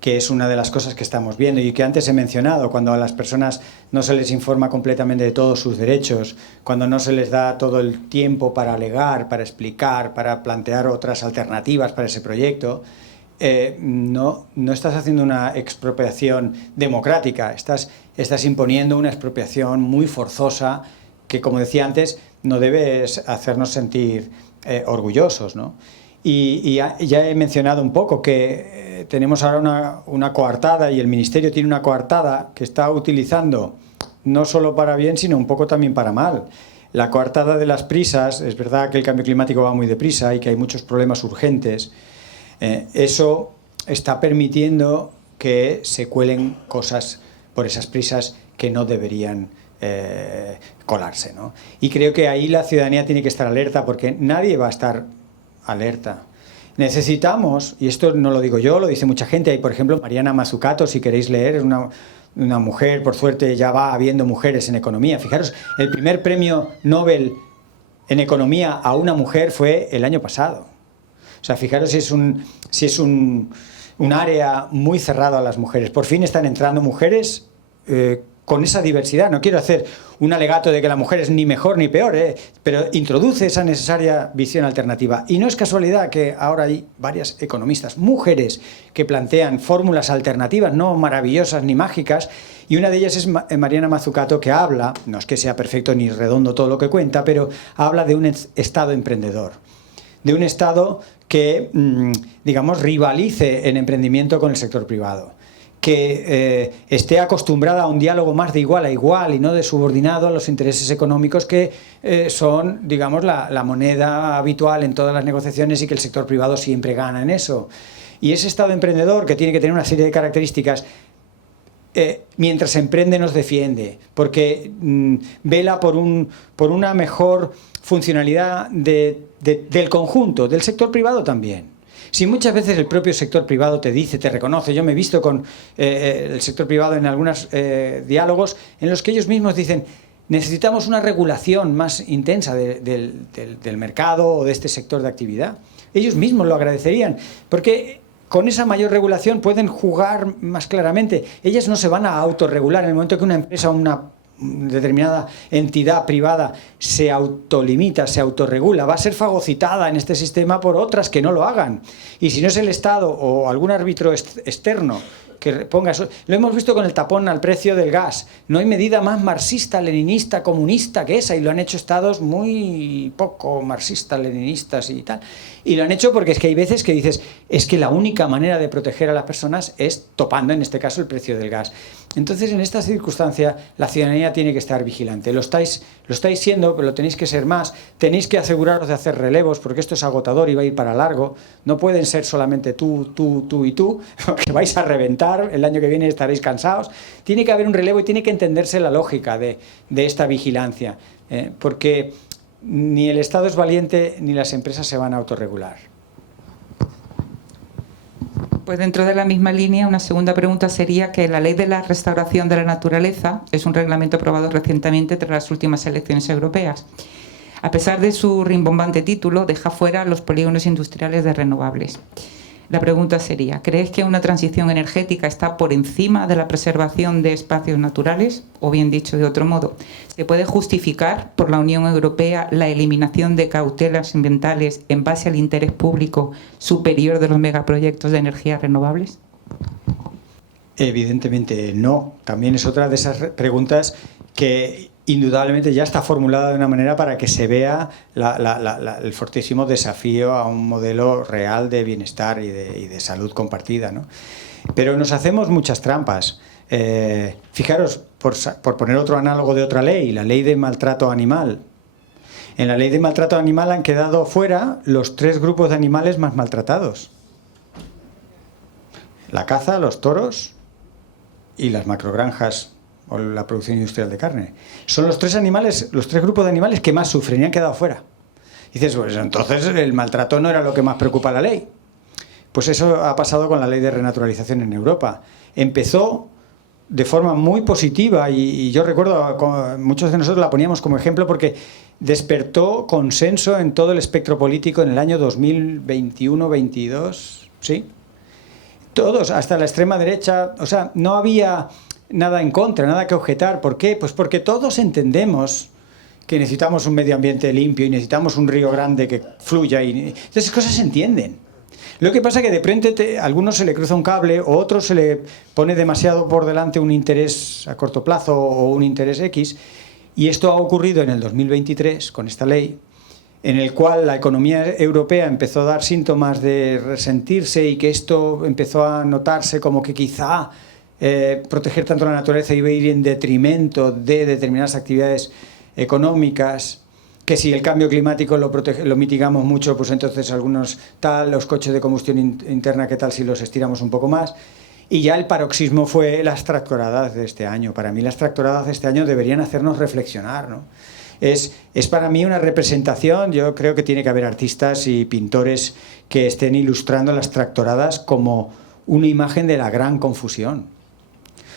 que es una de las cosas que estamos viendo y que antes he mencionado, cuando a las personas no se les informa completamente de todos sus derechos, cuando no se les da todo el tiempo para alegar, para explicar, para plantear otras alternativas para ese proyecto, no estás haciendo una expropiación democrática, estás imponiendo una expropiación muy forzosa que, como decía antes, no debes hacernos sentir orgullosos, ¿no? Y ya he mencionado un poco que tenemos ahora una coartada, y el Ministerio tiene una coartada que está utilizando no solo para bien, sino un poco también para mal. La coartada de las prisas, es verdad que el cambio climático va muy deprisa y que hay muchos problemas urgentes. Eso está permitiendo que se cuelen cosas por esas prisas que no deberían colarse, ¿no? Y creo que ahí la ciudadanía tiene que estar alerta, porque nadie va a estar alerta. Necesitamos, y esto no lo digo yo, lo dice mucha gente, hay por ejemplo Mariana Mazzucato, si queréis leer, es una mujer, por suerte ya va habiendo mujeres en economía. Fijaros, el primer premio Nobel en economía a una mujer fue el año pasado. O sea, fijaros si es un área muy cerrado a las mujeres. Por fin están entrando mujeres con esa diversidad. No quiero hacer un alegato de que la mujer es ni mejor ni peor, pero introduce esa necesaria visión alternativa. Y no es casualidad que ahora hay varias economistas, mujeres, que plantean fórmulas alternativas, no maravillosas ni mágicas, y una de ellas es Mariana Mazzucato, que habla, no es que sea perfecto ni redondo todo lo que cuenta, pero habla de un Estado emprendedor, de un Estado que, digamos, rivalice en emprendimiento con el sector privado, que esté acostumbrada a un diálogo más de igual a igual y no de subordinado a los intereses económicos que son, digamos, la moneda habitual en todas las negociaciones, y que el sector privado siempre gana en eso. Y ese Estado emprendedor, que tiene que tener una serie de características, mientras emprende nos defiende, porque vela por una mejor funcionalidad del conjunto, del sector privado también. Si muchas veces el propio sector privado te dice, te reconoce, yo me he visto con el sector privado en algunos diálogos en los que ellos mismos dicen, necesitamos una regulación más intensa del mercado o de este sector de actividad. Ellos mismos lo agradecerían, porque con esa mayor regulación pueden jugar más claramente. Ellas no se van a autorregular. En el momento que una empresa o una determinada entidad privada se autolimita, se autorregula, va a ser fagocitada en este sistema por otras que no lo hagan. Y si no es el Estado o algún árbitro externo que ponga eso, lo hemos visto con el tapón al precio del gas. No hay medida más marxista, leninista, comunista que esa, y lo han hecho estados muy poco marxistas, leninistas y tal. Y lo han hecho porque es que hay veces que dices, es que la única manera de proteger a las personas es topando, en este caso, el precio del gas. Entonces, en esta circunstancia, la ciudadanía tiene que estar vigilante. Lo estáis siendo, pero lo tenéis que ser más. Tenéis que aseguraros de hacer relevos, porque esto es agotador y va a ir para largo. No pueden ser solamente tú y tú, porque vais a reventar. El año que viene estaréis cansados. Tiene que haber un relevo y tiene que entenderse la lógica de esta vigilancia, porque ni el Estado es valiente ni las empresas se van a autorregular. Pues dentro de la misma línea, una segunda pregunta sería que la Ley de la Restauración de la Naturaleza es un reglamento aprobado recientemente tras las últimas elecciones europeas. A pesar de su rimbombante título, deja fuera los polígonos industriales de renovables. La pregunta sería, ¿crees que una transición energética está por encima de la preservación de espacios naturales? O bien dicho de otro modo, ¿se puede justificar por la Unión Europea la eliminación de cautelas ambientales en base al interés público superior de los megaproyectos de energías renovables? Evidentemente no. También es otra de esas preguntas que indudablemente ya está formulada de una manera para que se vea el fortísimo desafío a un modelo real de bienestar y de salud compartida, ¿no? Pero nos hacemos muchas trampas. Fijaros, por poner otro análogo de otra ley, la ley de maltrato animal. En la ley de maltrato animal han quedado fuera los 3 grupos de animales más maltratados: la caza, los toros y las macrogranjas o la producción industrial de carne. Son los 3 grupos de animales que más sufren y han quedado fuera. Dices, pues entonces el maltrato no era lo que más preocupa a la ley. Pues eso ha pasado con la ley de renaturalización en Europa. Empezó de forma muy positiva y yo recuerdo, muchos de nosotros la poníamos como ejemplo porque despertó consenso en todo el espectro político en el año 2021-22, ¿sí? Todos, hasta la extrema derecha, o sea, no había nada en contra, nada que objetar. ¿Por qué? Pues porque todos entendemos que necesitamos un medio ambiente limpio y necesitamos un río grande que fluya. Entonces, esas cosas se entienden. Lo que pasa es que de repente a algunos se le cruza un cable o a otros se le pone demasiado por delante un interés a corto plazo o un interés X. Y esto ha ocurrido en el 2023 con esta ley, en el cual la economía europea empezó a dar síntomas de resentirse y que esto empezó a notarse como que quizá proteger tanto la naturaleza iba a ir en detrimento de determinadas actividades económicas, que si el cambio climático lo mitigamos mucho, pues entonces algunos tal, los coches de combustión interna, ¿qué tal si los estiramos un poco más? Y ya el paroxismo fue las tractoradas de este año. Para mí las tractoradas de este año deberían hacernos reflexionar, ¿no? Es para mí una representación. Yo creo que tiene que haber artistas y pintores que estén ilustrando las tractoradas como una imagen de la gran confusión.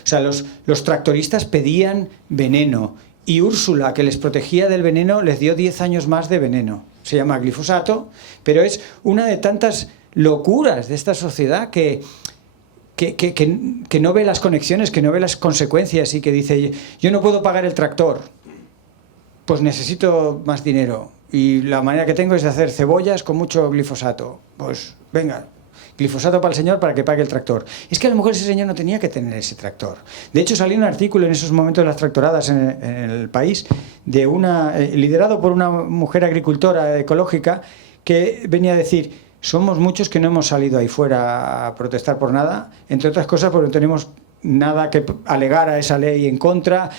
O sea, los tractoristas pedían veneno y Úrsula, que les protegía del veneno, les dio 10 años más de veneno. Se llama glifosato, pero es una de tantas locuras de esta sociedad que no ve las conexiones, que no ve las consecuencias y que dice, yo no puedo pagar el tractor, pues necesito más dinero y la manera que tengo es de hacer cebollas con mucho glifosato. Pues venga, glifosato para el señor para que pague el tractor. Es que a lo mejor ese señor no tenía que tener ese tractor. De hecho, salió un artículo en esos momentos de las tractoradas en el país, de liderado por una mujer agricultora ecológica que venía a decir, somos muchos que no hemos salido ahí fuera a protestar por nada, entre otras cosas porque no tenemos nada que alegar a esa ley en contra,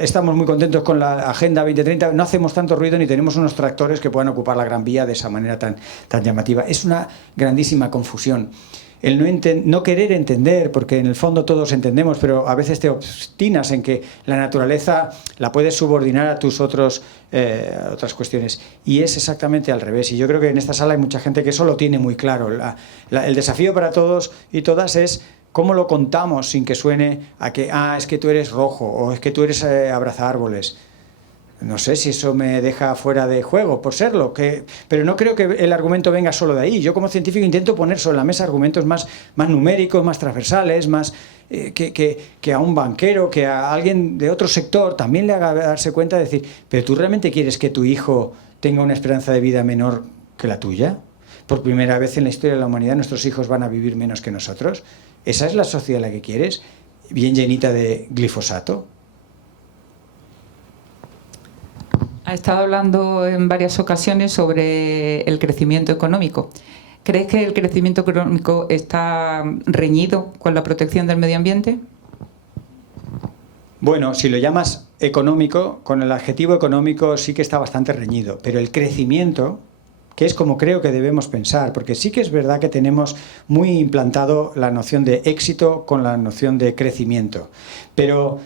estamos muy contentos con la Agenda 2030, no hacemos tanto ruido ni tenemos unos tractores que puedan ocupar la Gran Vía de esa manera tan llamativa. Es una grandísima confusión. El no querer entender, porque en el fondo todos entendemos, pero a veces te obstinas en que la naturaleza la puedes subordinar a tus otras cuestiones. Y es exactamente al revés. Y yo creo que en esta sala hay mucha gente que eso lo tiene muy claro. El desafío para todos y todas es cómo lo contamos sin que suene a que, es que tú eres rojo o es que tú eres abrazaárboles. No sé si eso me deja fuera de juego por serlo, pero no creo que el argumento venga solo de ahí. Yo como científico intento poner sobre la mesa argumentos más numéricos, más transversales, más que a un banquero, que a alguien de otro sector también le haga darse cuenta de decir, pero ¿tú realmente quieres que tu hijo tenga una esperanza de vida menor que la tuya? Por primera vez en la historia de la humanidad nuestros hijos van a vivir menos que nosotros. ¿Esa es la sociedad la que quieres? Bien llenita de glifosato. Ha estado hablando en varias ocasiones sobre el crecimiento económico. ¿Crees que el crecimiento económico está reñido con la protección del medio ambiente? Bueno, si lo llamas económico, con el adjetivo económico sí que está bastante reñido, pero el crecimiento, que es como creo que debemos pensar, porque sí que es verdad que tenemos muy implantado la noción de éxito con la noción de crecimiento, pero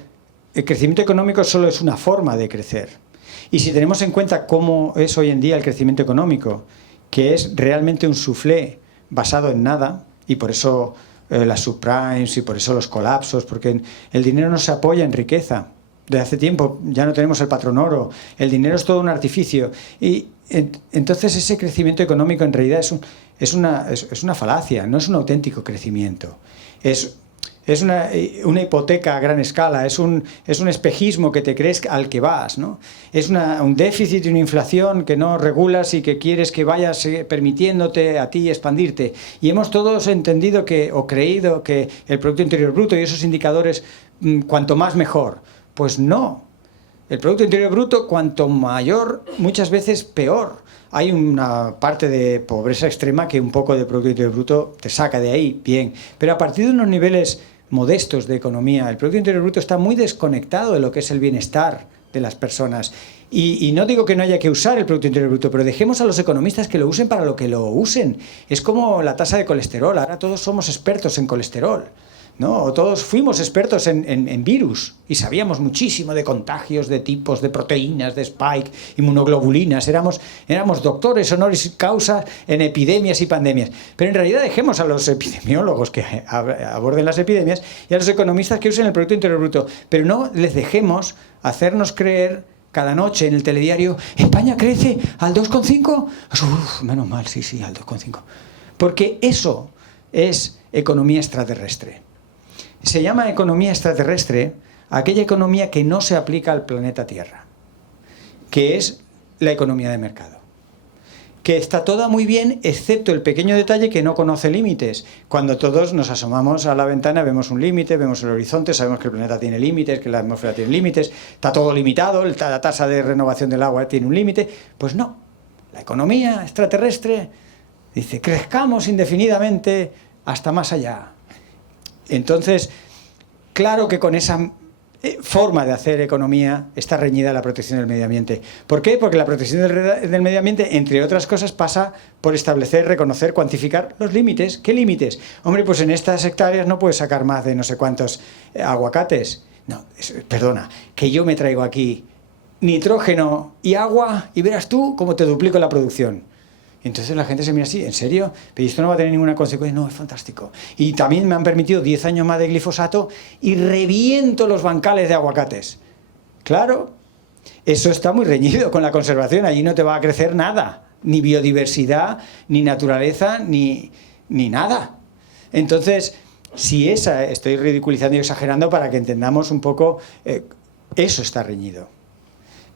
el crecimiento económico solo es una forma de crecer. Y si tenemos en cuenta cómo es hoy en día el crecimiento económico, que es realmente un soufflé basado en nada, y por eso las subprimes y por eso los colapsos, porque el dinero no se apoya en riqueza. De hace tiempo ya no tenemos el patrón oro, el dinero es todo un artificio. Y entonces ese crecimiento económico en realidad es una falacia, no es un auténtico crecimiento. Es una hipoteca a gran escala, es un espejismo que te crees al que vas, ¿no? Es un déficit y una inflación que no regulas y que quieres que vayas permitiéndote a ti expandirte. Y hemos todos entendido o creído que el Producto Interior Bruto y esos indicadores, cuanto más mejor. Pues no. El Producto Interior Bruto, cuanto mayor, muchas veces peor. Hay una parte de pobreza extrema que un poco de Producto Interior Bruto te saca de ahí, bien. Pero a partir de unos niveles modestos de economía, el Producto Interior Bruto está muy desconectado de lo que es el bienestar de las personas. Y no digo que no haya que usar el Producto Interior Bruto, pero dejemos a los economistas que lo usen para lo que lo usen. Es como la tasa de colesterol, ahora todos somos expertos en colesterol. ¿no? O todos fuimos expertos en virus y sabíamos muchísimo de contagios, de tipos, de proteínas, de spike, inmunoglobulinas. Éramos doctores honoris causa en epidemias y pandemias. Pero en realidad dejemos a los epidemiólogos que aborden las epidemias y a los economistas que usen el Producto Interior Bruto. Pero no les dejemos hacernos creer cada noche en el telediario: España crece al 2,5. Menos mal, sí, al 2,5. Porque eso es economía extraterrestre. Se llama economía extraterrestre aquella economía que no se aplica al planeta Tierra, que es la economía de mercado, que está toda muy bien, excepto el pequeño detalle que no conoce límites. Cuando todos nos asomamos a la ventana vemos un límite, vemos el horizonte, sabemos que el planeta tiene límites, que la atmósfera tiene límites, está todo limitado, la tasa de renovación del agua tiene un límite. Pues no, la economía extraterrestre dice: crezcamos indefinidamente hasta más allá. Entonces, claro que con esa forma de hacer economía está reñida la protección del medio ambiente. ¿Por qué? Porque la protección del medio ambiente, entre otras cosas, pasa por establecer, reconocer, cuantificar los límites. ¿Qué límites? Hombre, pues en estas hectáreas no puedes sacar más de no sé cuántos aguacates. No, perdona, que yo me traigo aquí nitrógeno y agua y verás tú cómo te duplico la producción. Entonces la gente se mira así: ¿en serio? Pero esto no va a tener ninguna consecuencia. No, es fantástico. Y también me han permitido 10 años más de glifosato y reviento los bancales de aguacates. Claro, eso está muy reñido con la conservación. Allí no te va a crecer nada, ni biodiversidad, ni naturaleza, ni nada. Entonces, si estoy ridiculizando y exagerando para que entendamos un poco, eso está reñido.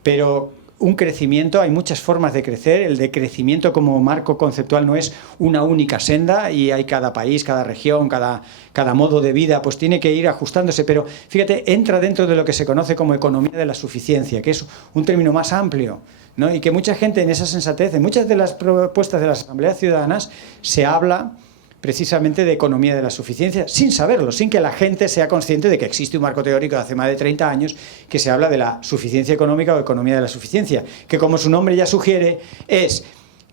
Pero un crecimiento, hay muchas formas de crecer. El decrecimiento como marco conceptual no es una única senda, y hay cada país, cada región, cada modo de vida, pues tiene que ir ajustándose. Pero fíjate, entra dentro de lo que se conoce como economía de la suficiencia, que es un término más amplio, ¿no? Y que mucha gente en esa sensatez, en muchas de las propuestas de las asambleas ciudadanas, se habla precisamente de economía de la suficiencia, sin saberlo, sin que la gente sea consciente de que existe un marco teórico de hace más de 30 años que se habla de la suficiencia económica o economía de la suficiencia, que, como su nombre ya sugiere, es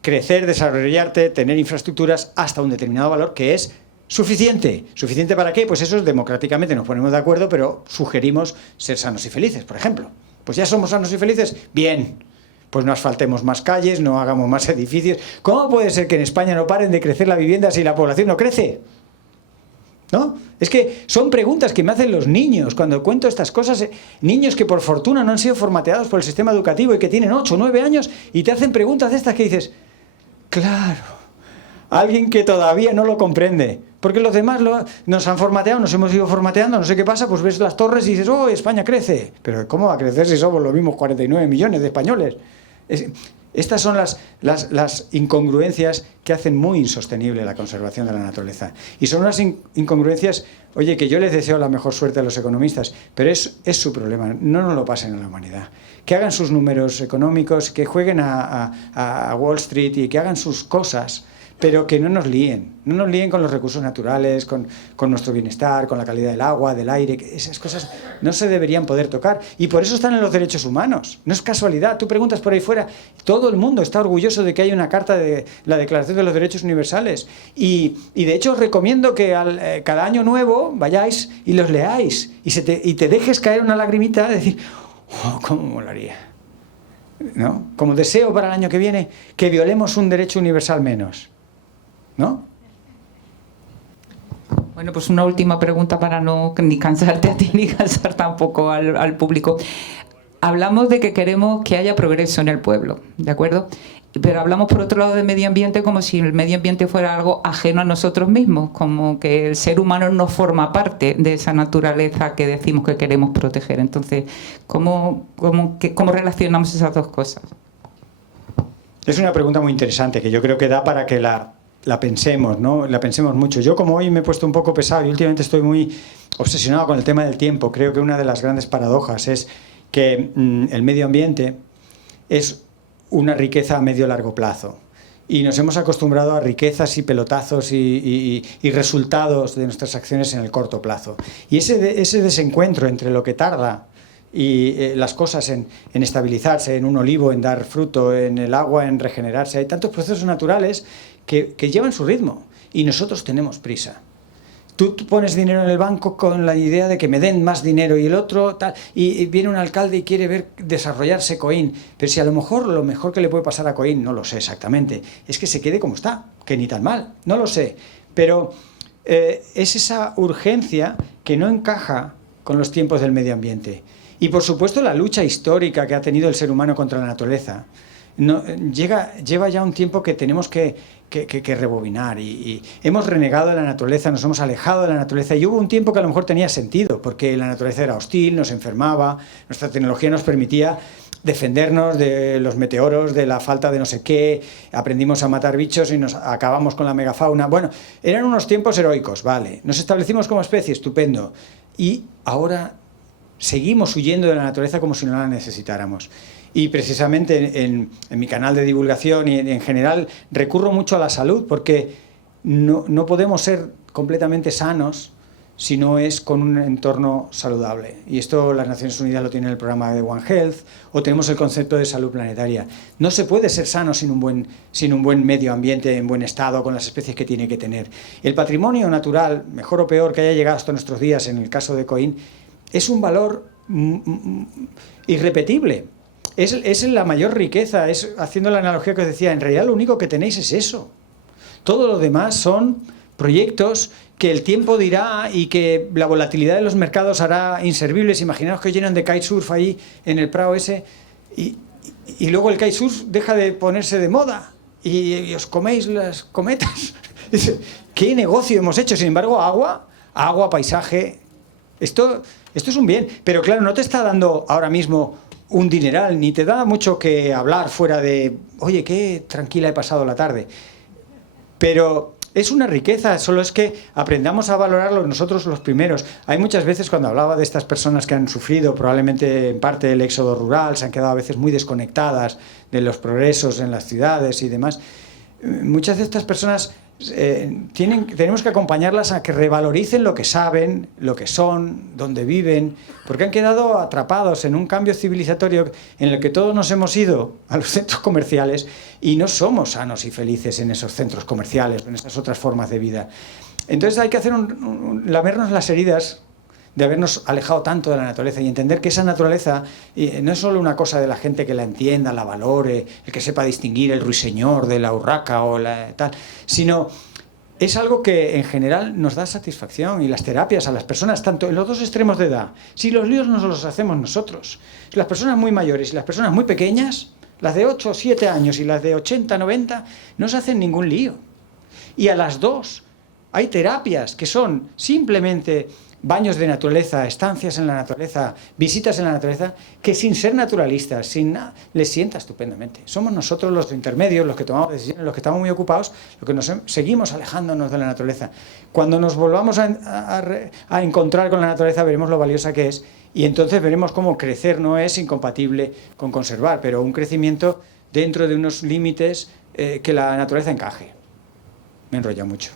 crecer, desarrollarte, tener infraestructuras hasta un determinado valor que es suficiente. ¿Suficiente para qué? Pues eso es democráticamente, nos ponemos de acuerdo, pero sugerimos ser sanos y felices, por ejemplo. Pues ya somos sanos y felices, bien. Pues no asfaltemos más calles, no hagamos más edificios. ¿Cómo puede ser que en España no paren de crecer la vivienda si la población no crece? ¿No? Es que son preguntas que me hacen los niños cuando cuento estas cosas. Niños que por fortuna no han sido formateados por el sistema educativo y que tienen 8 o 9 años y te hacen preguntas de estas que dices: claro, alguien que todavía no lo comprende. Porque los demás nos han formateado, nos hemos ido formateando, no sé qué pasa, pues ves las torres y dices: oh, España crece. Pero ¿cómo va a crecer si somos los mismos 49 millones de españoles? Estas son las incongruencias que hacen muy insostenible la conservación de la naturaleza. Y son unas incongruencias, oye, que yo les deseo la mejor suerte a los economistas, pero es su problema, no nos lo pasen a la humanidad. Que hagan sus números económicos, que jueguen a Wall Street y que hagan sus cosas, pero que no nos líen con los recursos naturales, con nuestro bienestar, con la calidad del agua, del aire, que esas cosas no se deberían poder tocar. Y por eso están en los derechos humanos. No es casualidad. Tú preguntas por ahí fuera, todo el mundo está orgulloso de que haya una carta de la Declaración de los Derechos Universales. Y de hecho os recomiendo que cada año nuevo vayáis y los leáis y te dejes caer una lagrimita de decir: oh, cómo molaría, ¿no? Como deseo para el año que viene que violemos un derecho universal menos, ¿no? Bueno, pues una última pregunta para no ni cansarte a ti ni cansar tampoco al público. Hablamos de que queremos que haya progreso en el pueblo, ¿de acuerdo? Pero hablamos por otro lado de medio ambiente como si el medio ambiente fuera algo ajeno a nosotros mismos, como que el ser humano no forma parte de esa naturaleza que decimos que queremos proteger. Entonces, ¿cómo relacionamos esas dos cosas? Es una pregunta muy interesante que yo creo que da para que la pensemos, ¿no? La pensemos mucho. Yo, como hoy me he puesto un poco pesado y últimamente estoy muy obsesionado con el tema del tiempo, creo que una de las grandes paradojas es que el medio ambiente es una riqueza a medio-largo plazo. Y nos hemos acostumbrado a riquezas y pelotazos y resultados de nuestras acciones en el corto plazo. Y ese desencuentro entre lo que tarda y las cosas en estabilizarse, en un olivo, en dar fruto, en el agua, en regenerarse. Hay tantos procesos naturales que llevan su ritmo y nosotros tenemos prisa. Tú pones dinero en el banco con la idea de que me den más dinero y el otro tal, y viene un alcalde y quiere ver desarrollarse Coín, pero si a lo mejor que le puede pasar a Coín, no lo sé exactamente, es que se quede como está, que ni tan mal, no lo sé, pero es esa urgencia que no encaja con los tiempos del medio ambiente. Y por supuesto la lucha histórica que ha tenido el ser humano contra la naturaleza. Lleva ya un tiempo que tenemos que rebobinar y hemos renegado de la naturaleza, nos hemos alejado de la naturaleza y hubo un tiempo que a lo mejor tenía sentido porque la naturaleza era hostil, nos enfermaba, nuestra tecnología nos permitía defendernos de los meteoros, de la falta de no sé qué, aprendimos a matar bichos y nos acabamos con la megafauna. Bueno, eran unos tiempos heroicos, vale, nos establecimos como especie, estupendo, y ahora seguimos huyendo de la naturaleza como si no la necesitáramos. Y precisamente en mi canal de divulgación y en general recurro mucho a la salud porque no podemos ser completamente sanos si no es con un entorno saludable. Y esto las Naciones Unidas lo tiene en el programa de One Health, o tenemos el concepto de salud planetaria. No se puede ser sano sin un buen medio ambiente en buen estado, con las especies que tiene que tener. El patrimonio natural, mejor o peor que haya llegado hasta nuestros días, en el caso de Coín, es un valor irrepetible. Es la mayor riqueza, haciendo la analogía que os decía, en realidad lo único que tenéis es eso. Todo lo demás son proyectos que el tiempo dirá y que la volatilidad de los mercados hará inservibles. Imaginaos que llenan de kitesurf ahí en el Prado ese y luego el kitesurf deja de ponerse de moda y os coméis las cometas. ¿Qué negocio hemos hecho? Sin embargo, agua, paisaje, esto es un bien, pero claro, no te está dando ahora mismo un dineral, ni te da mucho que hablar fuera de, oye, qué tranquila he pasado la tarde. Pero es una riqueza, solo es que aprendamos a valorarlo nosotros los primeros. Hay muchas veces cuando hablaba de estas personas que han sufrido probablemente en parte el éxodo rural, se han quedado a veces muy desconectadas de los progresos en las ciudades y demás. Muchas de estas personas tenemos que acompañarlas a que revaloricen lo que saben, lo que son, dónde viven, porque han quedado atrapados en un cambio civilizatorio en el que todos nos hemos ido a los centros comerciales y no somos sanos y felices en esos centros comerciales, en esas otras formas de vida. Entonces hay que hacer lamernos las heridas de habernos alejado tanto de la naturaleza y entender que esa naturaleza no es solo una cosa de la gente que la entienda, la valore, el que sepa distinguir el ruiseñor de la urraca o tal, sino es algo que en general nos da satisfacción. Y las terapias a las personas, tanto en los dos extremos de edad, si los líos nos los hacemos nosotros, las personas muy mayores y las personas muy pequeñas, las de 8 o 7 años y las de 80, 90, no se hacen ningún lío. Y a las dos hay terapias que son simplemente baños de naturaleza, estancias en la naturaleza, visitas en la naturaleza, que sin ser naturalistas, les sienta estupendamente. Somos nosotros los intermedios, los que tomamos decisiones, los que estamos muy ocupados, los que seguimos alejándonos de la naturaleza. Cuando nos volvamos a encontrar con la naturaleza, veremos lo valiosa que es y entonces veremos cómo crecer no es incompatible con conservar, pero un crecimiento dentro de unos límites que la naturaleza encaje. Me he enrollado mucho.